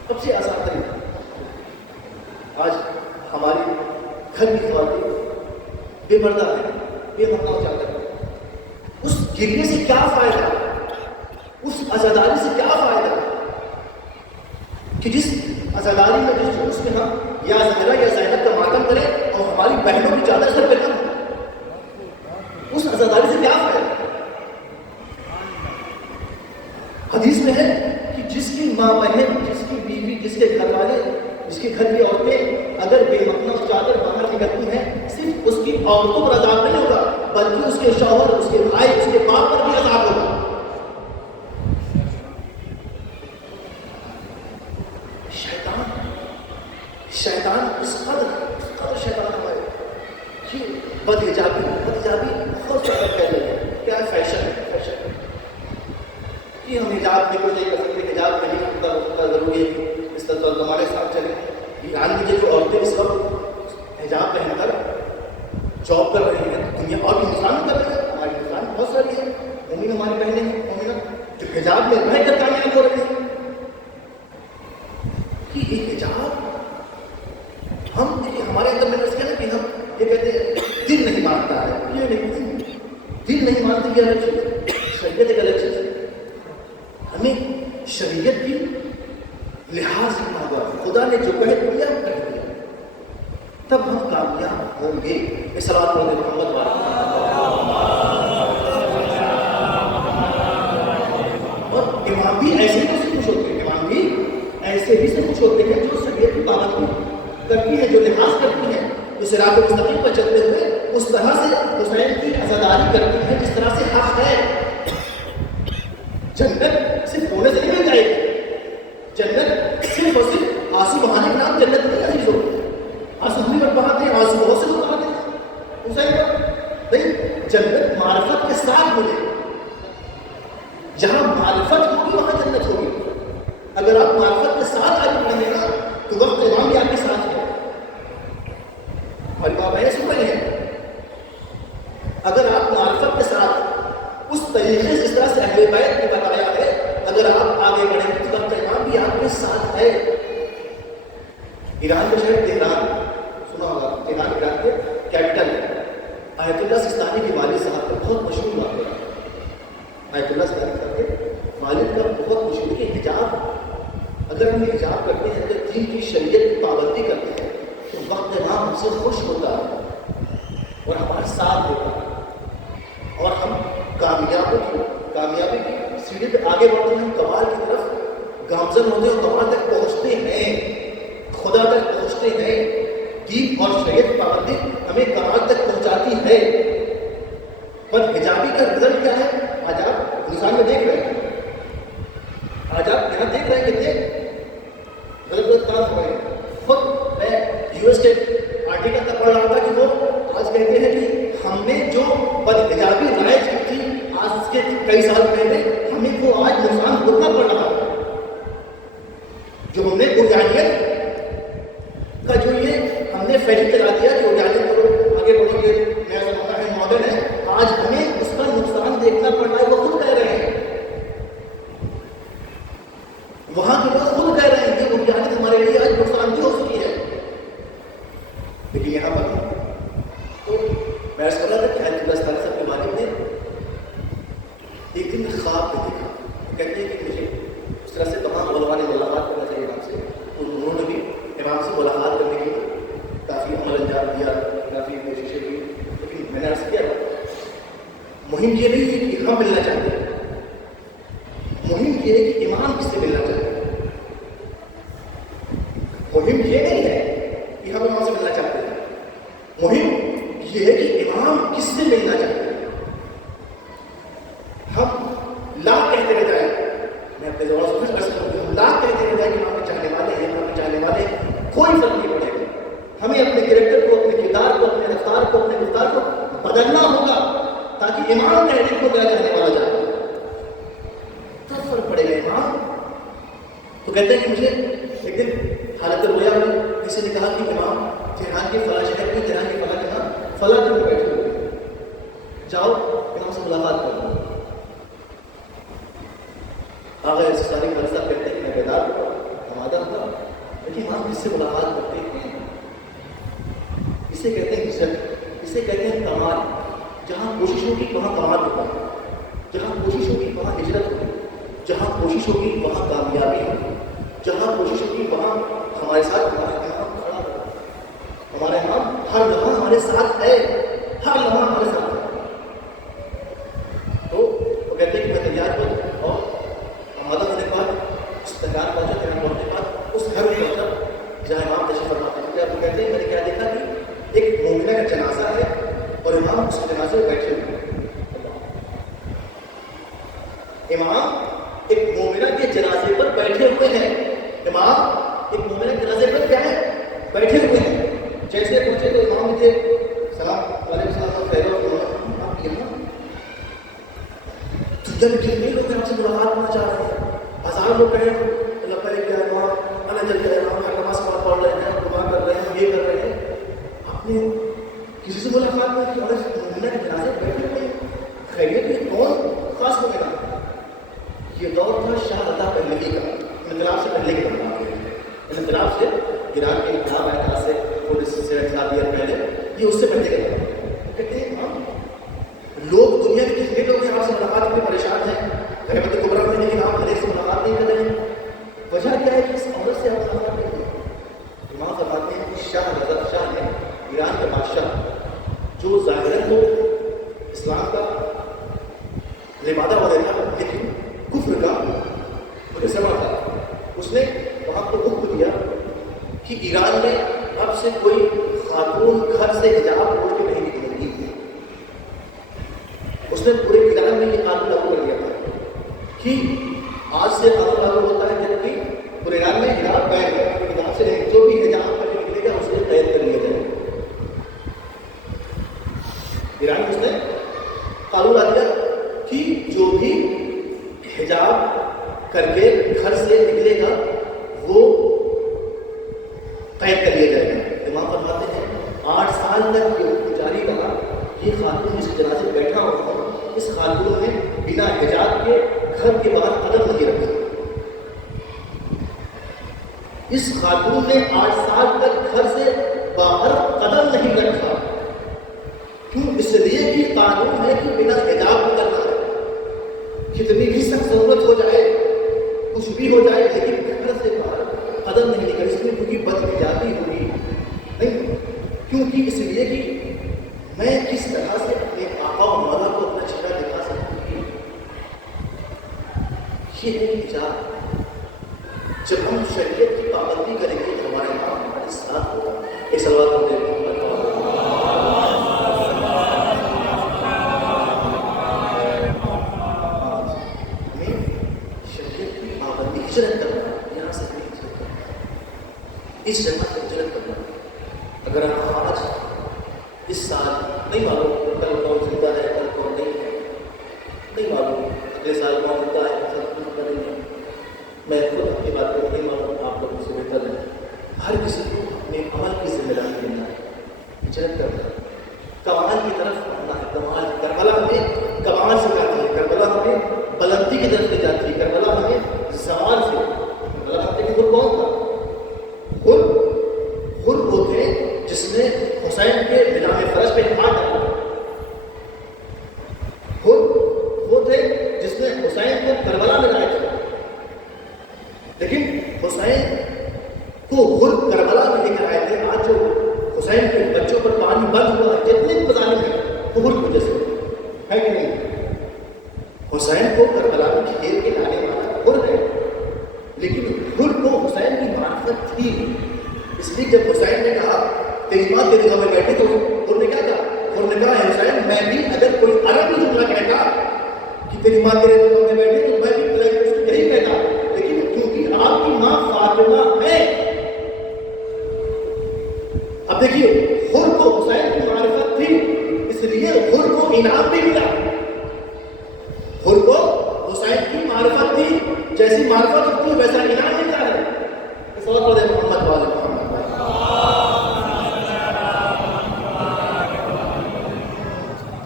سب سے آسان ترین. آج ہماری گھر کی خواتین بے پردہ ہے، بے پردہ ہو جاتا ہے. اس گرنے سے کیا فائدہ، اس عزاداری سے کیا فائدہ کہ جس عزاداری میں جس جلوس میں ہم یا زہرا یا زینب کا ماتم کریں اور ہماری بہنوں کی چادر سر پہ کم ہو. اس عزاداری سے کیا فائدہ؟ حدیث میں ہے کہ جس کی ماں بہن، جس کی بیوی، جس کے گھر والے، جس کے گھر کی عورتیں اگر بے مقنا چادر باہر نکلتی ہیں، صرف اس کی عورتوں پر عذاب نہیں ہوگا بلکہ اس کے شوہر، اس کے بھائی، اس کے باپ پر بھی عذاب ہوگا. شیطان اس قدر شیطان ہمارے کہ بدحجابی بہت زیادہ پہلے ہے. کیا فیشن ہے کہ ہم حجاب میں کوئی نہیں کر سکتے، حجاب نہیں ہوتا ضروری ہے کہ اس طرح ہمارے ساتھ چلے. ایران میں جو عورتیں اس وقت حجاب پہن کر جاب کر رہی ہیں، دنیا اور بھی ہندوستان کر رہی ہے. ہماری ہندوستان بہت ساری ہے مومن، ہماری بہنیں ہیں مومنات جو حجاب میں رہ کر کامیاب ہو رہی ہیں. کہ یہ حجاب ہم ہمارے اندر میں رس گیا نا کہ ہم یہ کہتے ہیں دل نہیں مانتا ہے. یہ نہیں، دل نہیں مانتے یہ الگ چیز ہے، شریعت ایک الگ چیز ہے. ہمیں شریعت کی لحاظ سے مانگا. خدا نے جو کہہ دیا کہہ دیا، تب ہم کامیاب ہوں گے. اس صلوات پڑھ دیں محمد والا. اور امام بھی ایسے ہی سے خوش ہوتے ہیں، امام بھی ایسے ہی سے خوش ہوتے ہیں جو شریعت کی پابندی کرتی ہے، جو لحاظ کرتی ہے، جو صراط مستقیم پر چلتے ہوئے اس طرح سے حسین کی عزاداری کرتی ہے جس طرح سے حق ہے. جنت صرف ہونے سے نہیں مل جائے گی. جنت صرف اور صرف آنسو بہانے کے نام جنت نہیں عزیز ہو. آنسو بھی مت بہاتے ہیں، آنسو بہت سے لوگ بہاتے ہیں حسین پر. نہیں، جنت معرفت کے ساتھ ملے. جہاں معرفت ہوگی وہاں جنت ہوگی. اگر آپ معرفت کے ساتھ آگے بڑھیں گے نا تو وقت امام بھی آپ کے ساتھ ہے. ہماری بات ہے سن رہی ہے. اگر آپ معرفت کے ساتھ اس طریقے سے اس طرح سے اہل بیت نے بتایا ہے، اگر آپ آگے بڑھیں گے تو وقت امام بھی آپ کے ساتھ ہے. ایران کے شہر تہران سنا ہوگا، تہران ایران کے کیپٹل ہے. آیت اللہ سستانی کے والد صاحب کا بہت مشہور واقعہ ہے. آیت اللہ سستانی صاحب کے والد کا بہت مشہور کہ حجاب، اگر ہم حجاب کرتے ہیں، اگر دین کی شریعت کی پابندی کرتے ہیں تو وقت امام ہم سے خوش ہوتا ہے اور ہمارا ساتھ دیتا ہے اور ہم کامیابی کی سیڑھی پہ آگے بڑھتے ہیں. ہم کمال کی طرف گامزن ہوتے ہیں، کمال تک پہنچتے ہیں، خدا تک پہنچتے ہیں. دین اور شریعت کی پابندی ہمیں کمال تک پہنچاتی ہے. پر حجابی کا رزلٹ کیا ہے؟ آج آپ ہندوستان میں دیکھ رہے ہیں، آج آپ یہاں دیکھ رہے ہیں کتنے غلط کام ہو رہے ہیں. خود میں یو ایس کے آرٹیکل تک پڑھ رہا تھا کہ وہ آج کہتے ہیں کہ ہم نے جو بدحجابی رائج کی تھی آج کے کئی سال پہلے، ہمیں وہ آج نقصان بھرنا پڑ رہا ہے. جو ہم نے بنیادیت کا جو یہ ہم نے نے فیشن چلا دیا کہ ویگانک کرو، آگے بڑھو گے، نیا زمانہ ہے، ماڈرن ہے. آج ہمیں اس کا نقصان دیکھنا پڑ رہا ہے. وہ خود کہہ رہے ہیں، وہاں کے لوگ خود کہہ رہے ہیں کہ ویگانک ہمارے لیے آج نقصان بھی ہو سکی ہے. لیکن یہاں پر تو میں ایسا کر رہا تھا کہ حضرت اللہ صاحب کے والد نے ایک دن خواب میں دیکھا. کہتے ہیں کہ مجھے اس طرح سے تمام علماء نے ملاقات کرنا چاہیے امام سے. انہوں نے بھی امام سے ملاقات کرنے کے لیے کافی عمل انجام دیا، کافی کوششیں کی. لیکن میں نے عرض کیا مہم یہ نہیں ہے کہ ہم ملنا چاہتے ہیں، مہم یہ ہے کہ امام کس سے ملنا چاہتے ہیں. مہم یہ نہیں ہے کہ ہم امام سے ملنا چاہتے ہیں، مہم یہ ہے کہ امام کس سے ملنا چاہتے ہیں. ہم لاکھ کہتے رہ جائیں، میں اپنے زبان سے کچھ عرض کروں گا، ہم لاکھ کہتے رہ جائیں کہ امام کے چاہنے والے ہیں، امام کے چاہنے والے ہیں، کوئی فرق نہیں پڑے گا. ہمیں اپنے کریکٹر کو، اپنے کردار کو، اپنے رفتار کو، اپنے گفتار کو بدلنا ہوگا تاکہ امام تحریر کو میرا چاہنے والا جائے. تب فرق پڑے گا امام. تو کہتے ہیں کہ مجھے ایک دن حالت رویا میں کسی نے کہا کہ امام تہران کے فلاں شہر میں، تہران کے فلاں جگہ فلاں دن بیٹھے ہوئے، جاؤ امام سے ملاقات کرو. آگے ساری فلسفہ کہتے ہیں کہ میں بیدار ہوا، آمادہ ہوا، لیکن امام کس سے ملاقات کرتے ہیں؟ اسے کہتے ہیں عزت، اسے کہتے ہیں کمال. جہاں کوشش ہوگی وہاں کمال ہوگا، جہاں کوشش ہوگی وہاں ہجرت ہوگی، جہاں کوشش ہوگی وہاں کامیابی ہوگی، جہاں کوشش ہوگی وہاں ہمارے ساتھ ہمارا امام کھڑا ہوگا. ہمارا امام ہر لمحہ ہمارے ساتھ ہے، ہر لمحہ ہمارے ساتھ ہے. تو وہ کہتے ہیں کہ میں تیار ہوں اور آمادہ ہونے کے بعد اس تیار پہنچا، تیار پہنچنے کے بعد اس گھر میں پہنچا جہاں امام تشریف فرما تھے. وہ کہتے ہیں میں نے کیا دیکھا کہ ایک مومنہ کا جنازہ ہے اور امام اس کے جنازے میں بیٹھے ہوئے ہیں. امام ایک مومنہ کے جنازے پر بیٹھے ہوئے ہیں. امام ایک مومنہ کے جنازے پر کیا ہے؟ بیٹھے ہوئے ہیں. جیسے پہنچے تو امام تھے، سلام علیکم السلام خیر آپ یہاں جب کتنے لوگ آپ سے ملاقات کرنا چاہ رہے ہیں، ہزار لوگ کہیں اللہ پہلے کیا امام اللہ جل کے امام کا نماز پڑھ رہے ہیں، دعا کر رہے ہیں، یہ کر رہے ہیں. آپ نے کسی سے ملاقات نہیں کی اور مومنہ کے جنازے بیٹھے ہوئے ہیں. خیریت یہ کون خاص ہو گیا؟ یہ دور تھا شاہ عطا پہلوی کا، انقلاب سے پہلے کا دور ہے. انقلاب سے ایران کے انقلاب آیا تھا سے 47 ایئر پہلے، یہ اس سے پہلے کا دور ہے. کہتے ہیں ہم لوگ دنیا میں کتنے لوگ ہیں آپ سے ملاقات میں پریشان ہیں، رحمت کبریٰ میں، لیکن آپ حدیث سے ملاقات نہیں کر رہے ہیں. وجہ کیا ہے کہ اس عورت سے آپ ملاقات نہیں کریں. امام فرماتے ہیں کہ شاہ رضا شاہ نے، ایران کے بادشاہ جو ظاہراً تو اسلام کا لبادہ والے تھا لیکن کفر کا مجسمہ تھا، اس نے وہاں کو حکم دیا کہ ایران میں اب سے کوئی خاتون گھر سے حجاب اوڑھ کے نہیں نکلے گی. اس نے پورے ایران میں یہ قانون لاگو کر دیا تھا کہ آج سے قانون لاگو ہوتا ہے جبکہ پورے ایران میں حجاب بین ہے، حجاب سے جو بھی حجاب کر کے نکلے گا اسے قید کر لیا جائے. ایران میں اس نے قانون لا دیا کہ جو بھی حجاب کر کے گھر سے نکلے گا وہ قید کر لیا جائے گا. امام فرماتے ہیں 8 سال تک یہ حکم جاری رہا. یہ خاتون جس کے جنازے بیٹھا ہوا ہے، اس خاتون نے بنا حجاب کے گھر کے باہر قدم نہیں رکھا. اس خاتون نے 8 سال تک گھر سے باہر قدم نہیں رکھا. کیوں؟ اس لیے کہ قانون ہے کہ بنا حجاب کرنا ہے. کتنی بھی سخت ضرورت ہو جائے، کچھ بھی ہو جائے، لیکن گھر سے باہر قدم نہیں نکل. اس میں کیونکہ بدحجابی ہوگی نہیں، کیونکہ اس لیے کہ میں کس طرح سے اپنے آقا و مولا کو اپنا چہرہ دکھا سکوں. یہ ہے حجاب. جب ہم شریعت کی پابندی کریں گے تو ہمارے یہاں ہمارے ساتھ ہوگا. ایک سوال کرتے ہیں ہجرت کرنا، یہاں سے نہیں ہجرت کرنا، اس جگہ سے ہجرت کرنا. اگر ہم آج اس سال نہیں معلوم کل کون زندہ ہے کل کون نہیں ہے، نہیں معلوم اگلے سال کون زندہ ہے کل زندہ نہیں ہے. میں خود اپنی بات کو نہیں معلوم، آپ لوگ سے بہتر ہے. ہر کسی کو اپنے عمل کی ذمہ داری لینا ہے. ہجرت کرنا، کمال کی طرف بڑھنا ہے. کمال کربلا ہمیں کمال سکھاتی ہے، کربلا ہمیں بلندی کی طرف لے جاتی ہے، کربلا ہمیں زوال سے. کربلا ہم دیکھیں خود کون تھا؟ خود وہ تھے جس نے حسین کے نظام فرش پہ ہاتھ ڈالا. خود وہ تھے جس نے حسین کو کربلا میں لائے تھے. لیکن حسین کو خود کربلا میں لے کر آئے تھے. آج جو حسین کے بچوں پر پانی بند ہوا ہے، جتنے بھی مظالم ہیں وہ خود کی وجہ سے ہے کہ نہیں؟ حسین کو کربلا میں کھیر کے لانے والا خود ہے، لیکن خود کو حسین کی معرفت تھی. اس لیے جب حسین نے کہا تیری ماں تیرے گھر میں بیٹھی تو خود نے کیا کہا؟ خود نے کہا ہے حسین میں بھی اگر کوئی عربی جملہ کہتا کہ تیری ماں تیرے گھر میں بیٹھی تو میں بھی یہی کہتا، لیکن کیونکہ آپ کی ماں فاطمہ ہے. اب دیکھیے خود کو حسین کی معرفت تھی، اس لیے خود کو انعام بھی ملا. خود کو حسین کی معرفت تھی، جیسی معرفت ہوتی ہے ویسا انعام ملتا ہے. اس وقت پر محمد والے محمد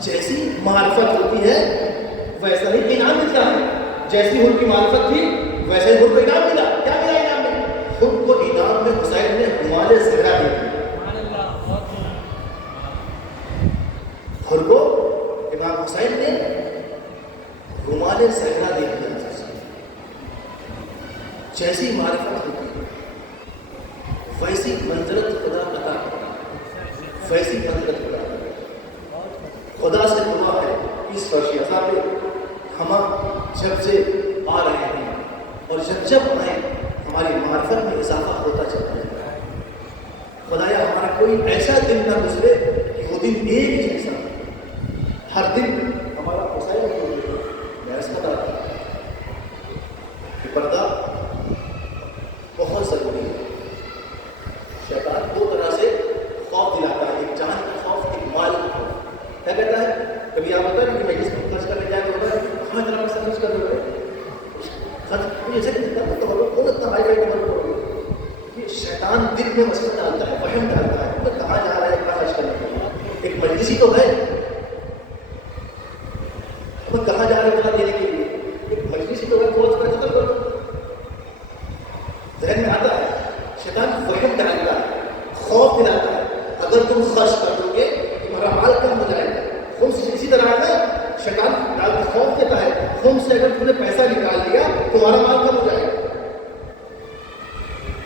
جیسی معرفت ہوتی ہے ویسا ہی انعام ملتا ہے. جیسی خود کی معرفت تھی ویسا ہی خود کو انعام ملا. کیا ملا انعام میں؟ خود کو انعام میں حسین نے ہمارے زہرا دی. خود کو امام حسین نے رومال زہرا دے دیا. جیسی معرفت ہوتی ہے ویسی منزلت خدا عطا کرتا ہے، ویسی منزلت خدا عطا کرتا ہے. خدا سے دعا ہے اس فرشی عذاب پہ ہم جب سے آ رہے ہیں اور جب آئیں ہماری معرفت میں اضافہ ہوتا چلتا ہے. خدایا ہمارا کوئی ایسا دن نہ گزرے کہ وہ دن ایک جیسا، ہر دن ہمارا حسین میں ایسا بتا کہ پردہ بہت ضروری ہے. شیطان دو طرح سے خوف دلاتا ہے، ایک جان کا خوف، ایک مال کا خوف. کیا کہتا ہے؟ کبھی آپ بتا رہے کہ میں کس کو خرچ کرنے جائے ہوتا ہے کہاں اتنا پیسہ خرچ کر رہے خرچ ایسے نہیں دیتا تو کون اتنا ہائی فائی نمبر ہوگی. شیطان دل میں مسئلہ ڈالتا ہے، وہم ڈالتا ہے کہ کہاں جا رہا ہے اتنا خرچ کرنے کے لیے. ایک مجلسی تو ہے، کہاں جا رہے اتنا دینے کے لیے؟ ایک مجلسی تو ہے، تھوڑا سا ختم کر دو. ذہن میں آتا ہے شیطان وہم ڈالتا ہے، خوف دلاتا ہے. اگر تم خرچ کر دو گے تمہارا مال کم ہو جائے گا. خم سے اسی طرح ہے نا، شیطان ڈال کے خوف دیتا ہے. خم سے اگر تم نے پیسہ نکال لیا تمہارا مال کم ہو جائے گا.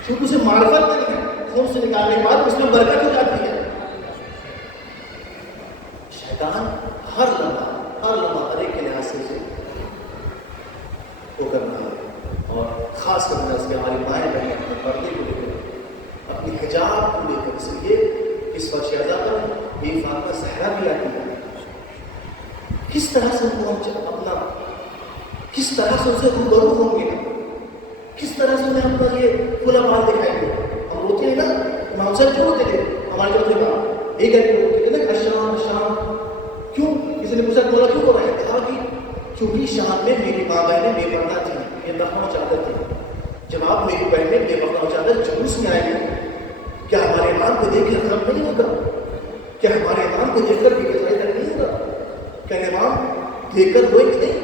کیونکہ اسے معرفت نہیں ہے، خم سے نکالنے کے بعد اس میں برکت ہو جاتی ہے. شیطان ہر لمحہ ہر ایک کے لحاظ سے وہ کرنا ہے. اور خاص کر کے اس کے ہماری مائیں بہنیں اپنے پردے کو لے کر، اپنی حجاب کو لے کر، اس لیے اس وقت شہزادہ بی فاطمہ زہرا بھی آتی ہے. کس طرح سے ہم اپنا کس طرح سے اسے روبرو ہوں گے، کس طرح سے انہیں اپنا یہ کھلا بال دکھائیں گے. ہم روتے ہیں نا، امام صاحب کیوں ہوتے تھے؟ ہمارے جو تھے کہا ایک کہتے نا شام شام کیوں؟ کسی نے پوچھا مولا کیوں ہو رہا ہے؟ کہا کہ کیونکہ شام میں میری ماں بہنیں بے پردہ تھیں، یہ بخنا چادر تھی. جب آپ میری بہنیں بے بخنا چادر جلوس میں آئیں گے، کیا ہمارے امام کو دیکھ کر غم نہیں ہوگا؟ کیا ہمارے امام کو دیکھ کر بھی کترائی تک نہیں ہوگا؟ کیا امام دیکھ کر ہوئے کہ نہیں؟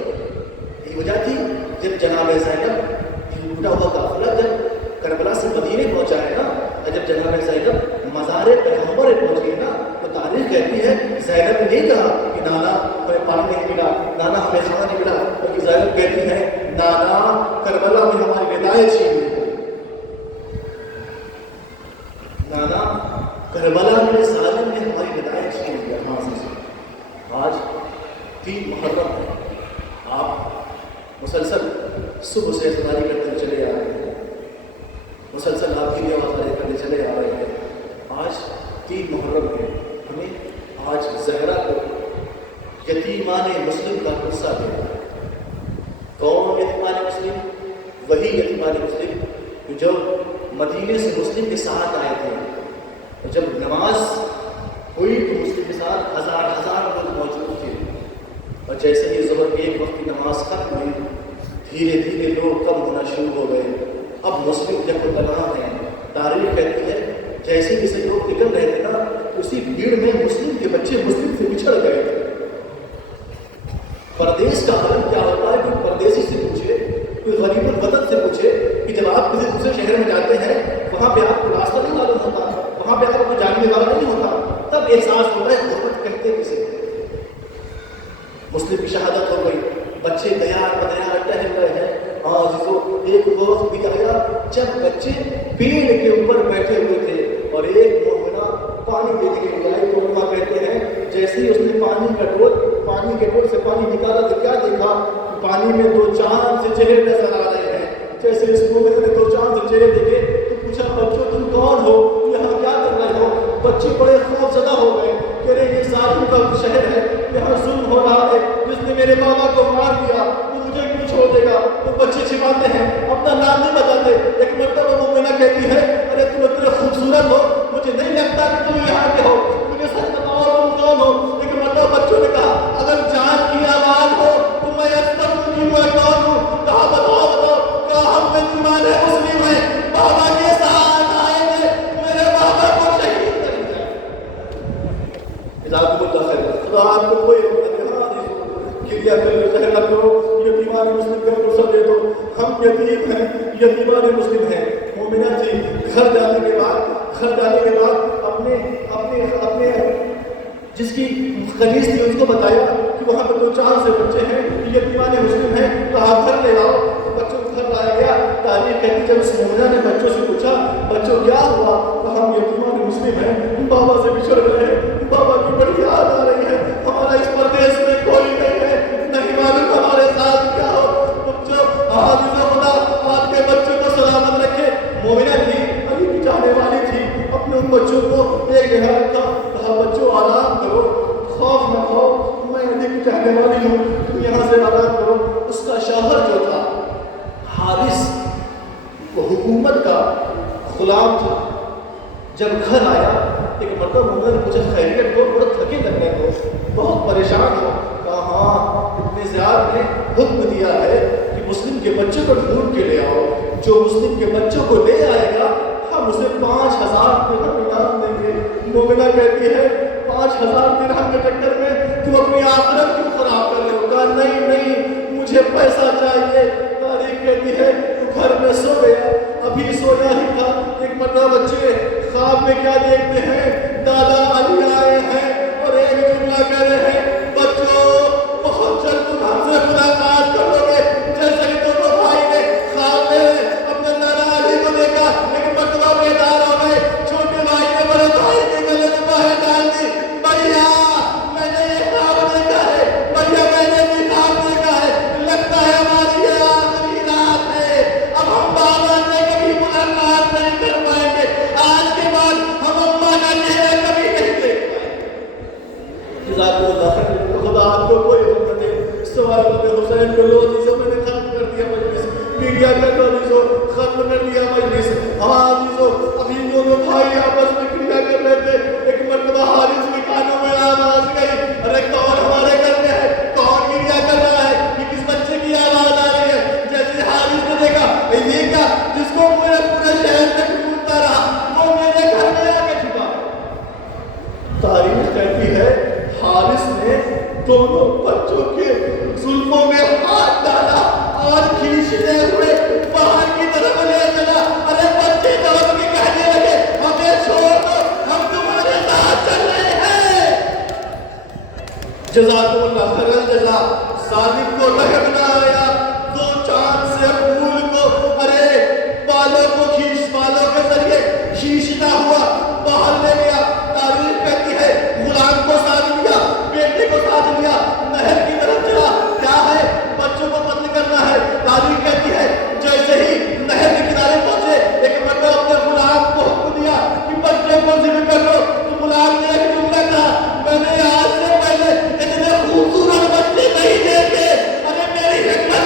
یہی وجہ تھی جب جناب زینب ٹوٹا ہوا قافلہ جب کربلا سے مدینے پہنچا ہے نا، جب جناب زینب مزار پیغمبر پہنچ گئی نا، تو تاریخ کہتی ہے زینب نے نہیں کہا کہ نانا ہمیں پانی نہیں ملا، نانا ہمیں کھانا نہیں ملا، بلکہ زینب کہتی ہے نانا کربلا میں ہماری وداعت چھین لی. نانا کربلا میں ظالم نے ہماری وداعت چھین لیا. آج 3 محرم ہے، آپ مسلسل صبح سے خداری کرتے چلے آ رہے ہیں، مسلسل آپ کی آوازیں کرنے چلے آ رہے ہیں. آج 3 محرم ہے، ہمیں آج زہرا کو یتیمان مسلم کا قصہ دینا ہے. کون یتیمان مسلم؟ وہی یتیمان مسلم جو مدینے سے مسلم کے ساتھ آئے تھے. اور جب نماز ہوئی تو مسلم کے ساتھ ہزار لوگ موجود تھے. اور جیسے ہی ظہر کے ایک وقت کی نماز ختم ہوئی، دھیرے دھیرے لوگ کم ہونا شروع ہو گئے. اب مسلم جب تنہا ہیں، تاریخ کہتی ہے جیسے جیسے لوگ نکل رہے تھے نا، اسی بھیڑ میں مسلم کے بچے مسلم سے بچھڑ گئے تھے۔ پردیس کا حال کیا ہوتا ہے؟ کوئی پردیسی سے پوچھے، کوئی غریب الوطن سے پوچھے کہ جب آپ کسی دوسرے شہر میں جاتے ہیں وہاں پہ آپ کو راستہ نہیں معلوم ہوتا، وہاں پہ آپ کو جاننے والا نہیں ہوتا، تب احساس ہوتا ہے غربت کہتے کسے۔ مسلم کی شہادت ہو گئی، بچے تیار بدیار ٹہل رہے ہیں۔ ایک وقت بھی آیا جب بچے پیڑ کے اوپر بیٹھے ہوئے تھے اور ایک مومنہ پانی دینے کے لیے آئی، تو علماء کہتے ہیں جیسے ہی اس نے پانی کے ڈول سے پانی نکالا تو کیا دیکھا؟ پانی میں دو چاند سے چہرے نظر آ رہے ہیں۔ جیسے اس مومنہ نے دو چاند سے چہرے دیکھے تو پوچھا بچوں تم کون ہو، یہاں کیا کر رہے ہو؟ بچے بڑے خوف زدہ ہو گئے، کہہ رہے یہ ظالم کا شہر ہے، یہاں ظلم ہو رہا ہے، جس نے میرے بابا کو مار دیا وہ مجھے کیوں چھوڑ دے گا؟ تو بچے چھپاتے ہیں، اپنا نام نہیں بتاتے۔ ایک مرتبہ مومنہ کہتی ہے ارے تم اتنے خوبصورت ہو، مجھے نہیں لگتا کہ تم یہاں کے ہو، مجھے سچ بتاؤ تم کون ہو؟ ایک مرتبہ بچوں نے کہا اگر جان کی آواز ہو تو میں کون ہوں؟ کہا بتاؤ، کہا ہم مسلمان ہیں، مسلم ہیں، بابا کے ساتھ آئے تھے، میرے بابا کو شہید کر دیا۔ جزاکم اللہ خیر۔ خدا آپ کو کوئی کیا کرو، یتیمان مسلم کا فرصت دے دو، ہم یتیم ہیں، یتیمان مسلم ہیں۔ مومنہ تھی، گھر جانے کے بعد اپنے جس کی خلیص تھی اس کو بتایا کہ وہاں پہ دو چار سے بچے ہیں، یتیمان مسلم ہیں، کہا گھر لے آؤ۔ بچوں کو گھر لایا گیا۔ تاریخ کہتی جب اس مومنہ نے بچوں سے پوچھا بچوں کیا ہوا، کہا ہم یتیمان مسلم ہیں، بابا سے بچھڑ گئے ہیں، بابا کی بڑی یاد آ رہی ہے، ہمارا اس پردیس میں کوئی نہیں ہے، نہیں معلوم ہمارے ساتھ کیا ہو۔ حافظ خدا آپ کے بچوں کو سلامت رکھے۔ مومنہ تھی، علی کی چاہنے والی تھی، اپنے ان بچوں کو ایک جگہ رکھا، کہا بچوں آرام کرو، خوف نہ کھاؤ، میں علی کی چاہنے والی ہوں، تم یہاں سے آرام کرو۔ اس کا شوہر جو تھا حارث، وہ حکومت کا غلام تھا۔ جب گھر آیا ایک مرتبہ مومنہ نے پوچھا خیریت کو، بڑا تھکے لگنے کو، بہت پریشان ہو، کہا ہاں ابن زیاد نے حکم دیا ہے کہ مسلم کے بچوں کو ڈھونڈ کے لے آؤ، جو مسلم کے بچوں کو لے آئے گا ہم اسے 5000 درہم انعام دیں گے۔ مومنہ کہتی ہے 5000 درہم کے چکر میں تم اپنی آخرت کیوں خراب کر رہے ہو؟ کہا نہیں مجھے پیسہ چاہیے۔ تاریخ کہتی ہے تو گھر میں سو گیا، ابھی سویا ہی تھا، ایک مرتبہ بچے خواب میں کیا دیکھتے ہیں؟ دادا علی آئے ہیں اور ایک جملہ کہہ رہے ہیں بچوں بہت جلد تم ہم سے ملاقات کر لو گے۔ جیسے کہ دونوں بھائی نے خواب میں اپنے دادا علی کو دیکھا، ایک مرتبہ بیدار ہو گئے، چھوٹے بھائی نے بڑے بھائی کے گلے میں باہیں ڈال دی، بھیا میں نے یہ خواب دیکھا ہے، بھیا میں نے بھی خواب دیکھا ہے، لگتا ہے ہماری یہ آخری رات ہے، اب ہم بابا سے کبھی ملاقات نہیں کر پائیں گے، آج کے بعد ہم اماں کا چہرہ کبھی نہیں دیکھ پائیں گے۔ جزاک اللہ خیر۔ خدا آپ کو کوئی حکمت ہے۔ سوال حسین کو لو عزیزوں میں نے ختم کر دیا مجلس، میڈیا کا لو عزیزوں ختم کر دیا مجلس۔ ہاں عزیزوں ابھی دونوں بھائی آپس میں کریا کر رہے تھے، ایک مرتبہ حارث کے کانوں میں آواز گئی، ارے کون ہمارے گھر میں ہے، کون کریا کر رہا ہے، یہ کس بچے کی آواز آ رہی ہے؟ جیسے حارث نے دیکھا یہ کیا، جس کو پورے شہر میں ڈھونڈتا رہا وہ میرے گھر میں آ کے چھپا۔ تاریخ کہتی ہے حارث نے دونوں بچوں کے زلفوں میں ہاتھ ڈالا اور کھینچتے ہوئے باہر کی طرف لے چلا۔ ارے بچے دوڑ کے کہنے لگے ہمیں چھوڑ دو، ہم تمہارے ساتھ چل رہے ہیں۔ جزاکم اللہ خیر الجزا۔ ظالم کو رحم نہ آیا، دو چاند سے پھول کو ارے بالوں کے ذریعے کھینچنا ہوا، باہر لے گیا۔ تاریخ کہتی ہے غلام کو ساتھ لیا، بیٹے کو ساتھ لیا، نہر کی طرف چلا، کیا ہے بچوں کو قتل کرنا ہے۔ تاریخ کہتی ہے جیسے ہی نہر کے کنارے پہنچے ایک مرتبہ اپنے غلام کو حکم دیا کہ بچے کو ذبح کر لو، تو غلام نے ایک جملہ کہا میں نے آج سے پہلے اتنے خوبصورت بچے نہیں دیکھے، ارے میری حکمت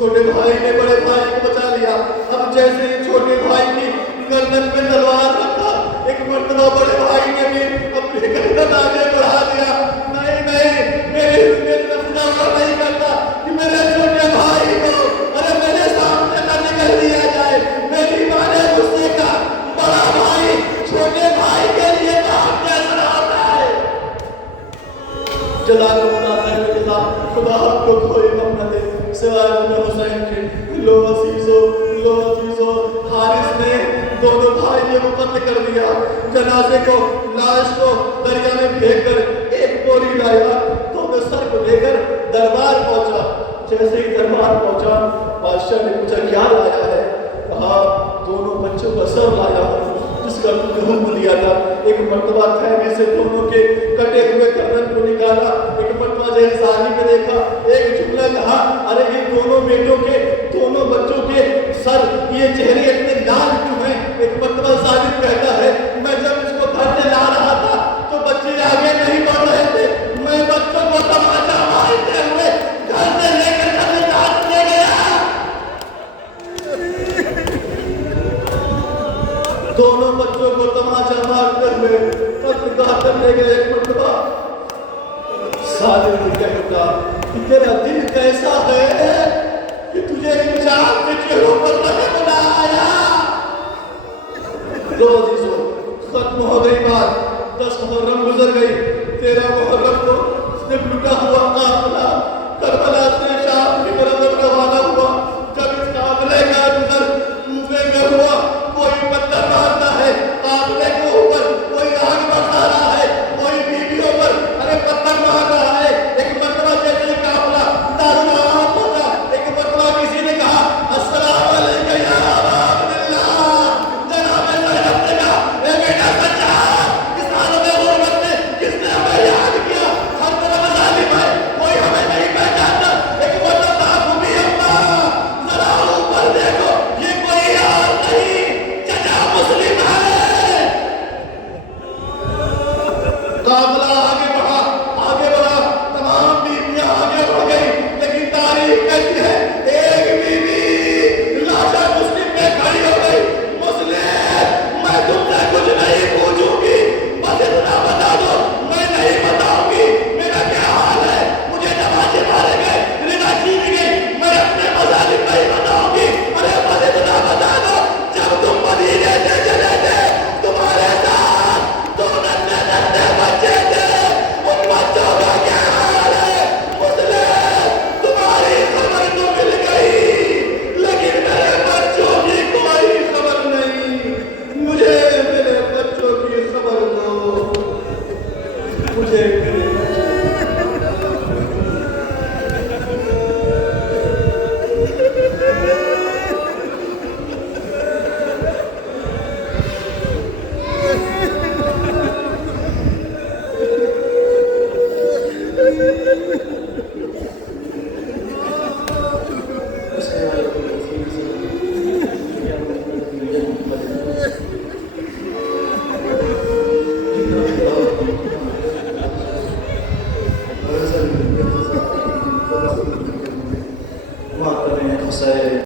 چھوٹے بھائی نے بڑے بھائی کو بچا لیا. اب جیسے ہی چھوٹے بھائی کی گردن پہ تلوار رکھا, ایک مرتبہ بڑے بھائی نے بھی اپنی گردن آگے بڑھا دیا. نہیں نہیں, میرے نفس اور نہیں کرتا کہ میرے چھوٹے بھائی کو ارے میرے سامنے نہ نکل دیا جائے. میری ماں نے مجھ سے کہا بڑا بھائی چھوٹے بھائی کے لیے کام کیسا ہوتا ہے. جلال مناظر کے ساتھ خدا آپ کو کوئی غم نہ دے سوائے ابن حسین کے. لو عزیزو, حارث نے دونوں بھائی کو قتل کر دیا. جنازے کو, لاش کو دریا میں پھینک کر ایک بوری لایا. دونوں سر کو لے کر دربار پہنچا. جیسے ہی دربار پہنچا, بادشاہ نے پوچھا کیا لایا ہے. کہا دونوں بچوں کا سر لایا ہوں جس کا حکم دیا تھا. ایک مرتبہ خیمے سے دونوں کے کٹے ہوئے گردن کو نکالا. ایک مرتبہ جہزانی میں دیکھا, ایک جملہ کہا ارے یہ دونوں بیٹوں کے, دونوں بچوں کے سر, یہ چہرے اتنے لال کیوں ہیں. ایک مرتبہ ظالم کہتا ہے میں جب اس کو گھر سے لا رہا تھا تو بچے آگے نہیں بڑھ رہے تھے, میں بچوں کو تماچا مارتے ہوئے گھر سے لے کر لے گیا. دونوں بچوں کو تماچا مارتے ہوئے لے گئے. ایک مرتبہ ظالم نے کہا کہ تیرا دل کیسا ہے کہ تجھے ان چار کے چہروں پر نہیں بنایا. دو عزیزوں, ختم ہو گئی بات. 10 محرم گزر گئی.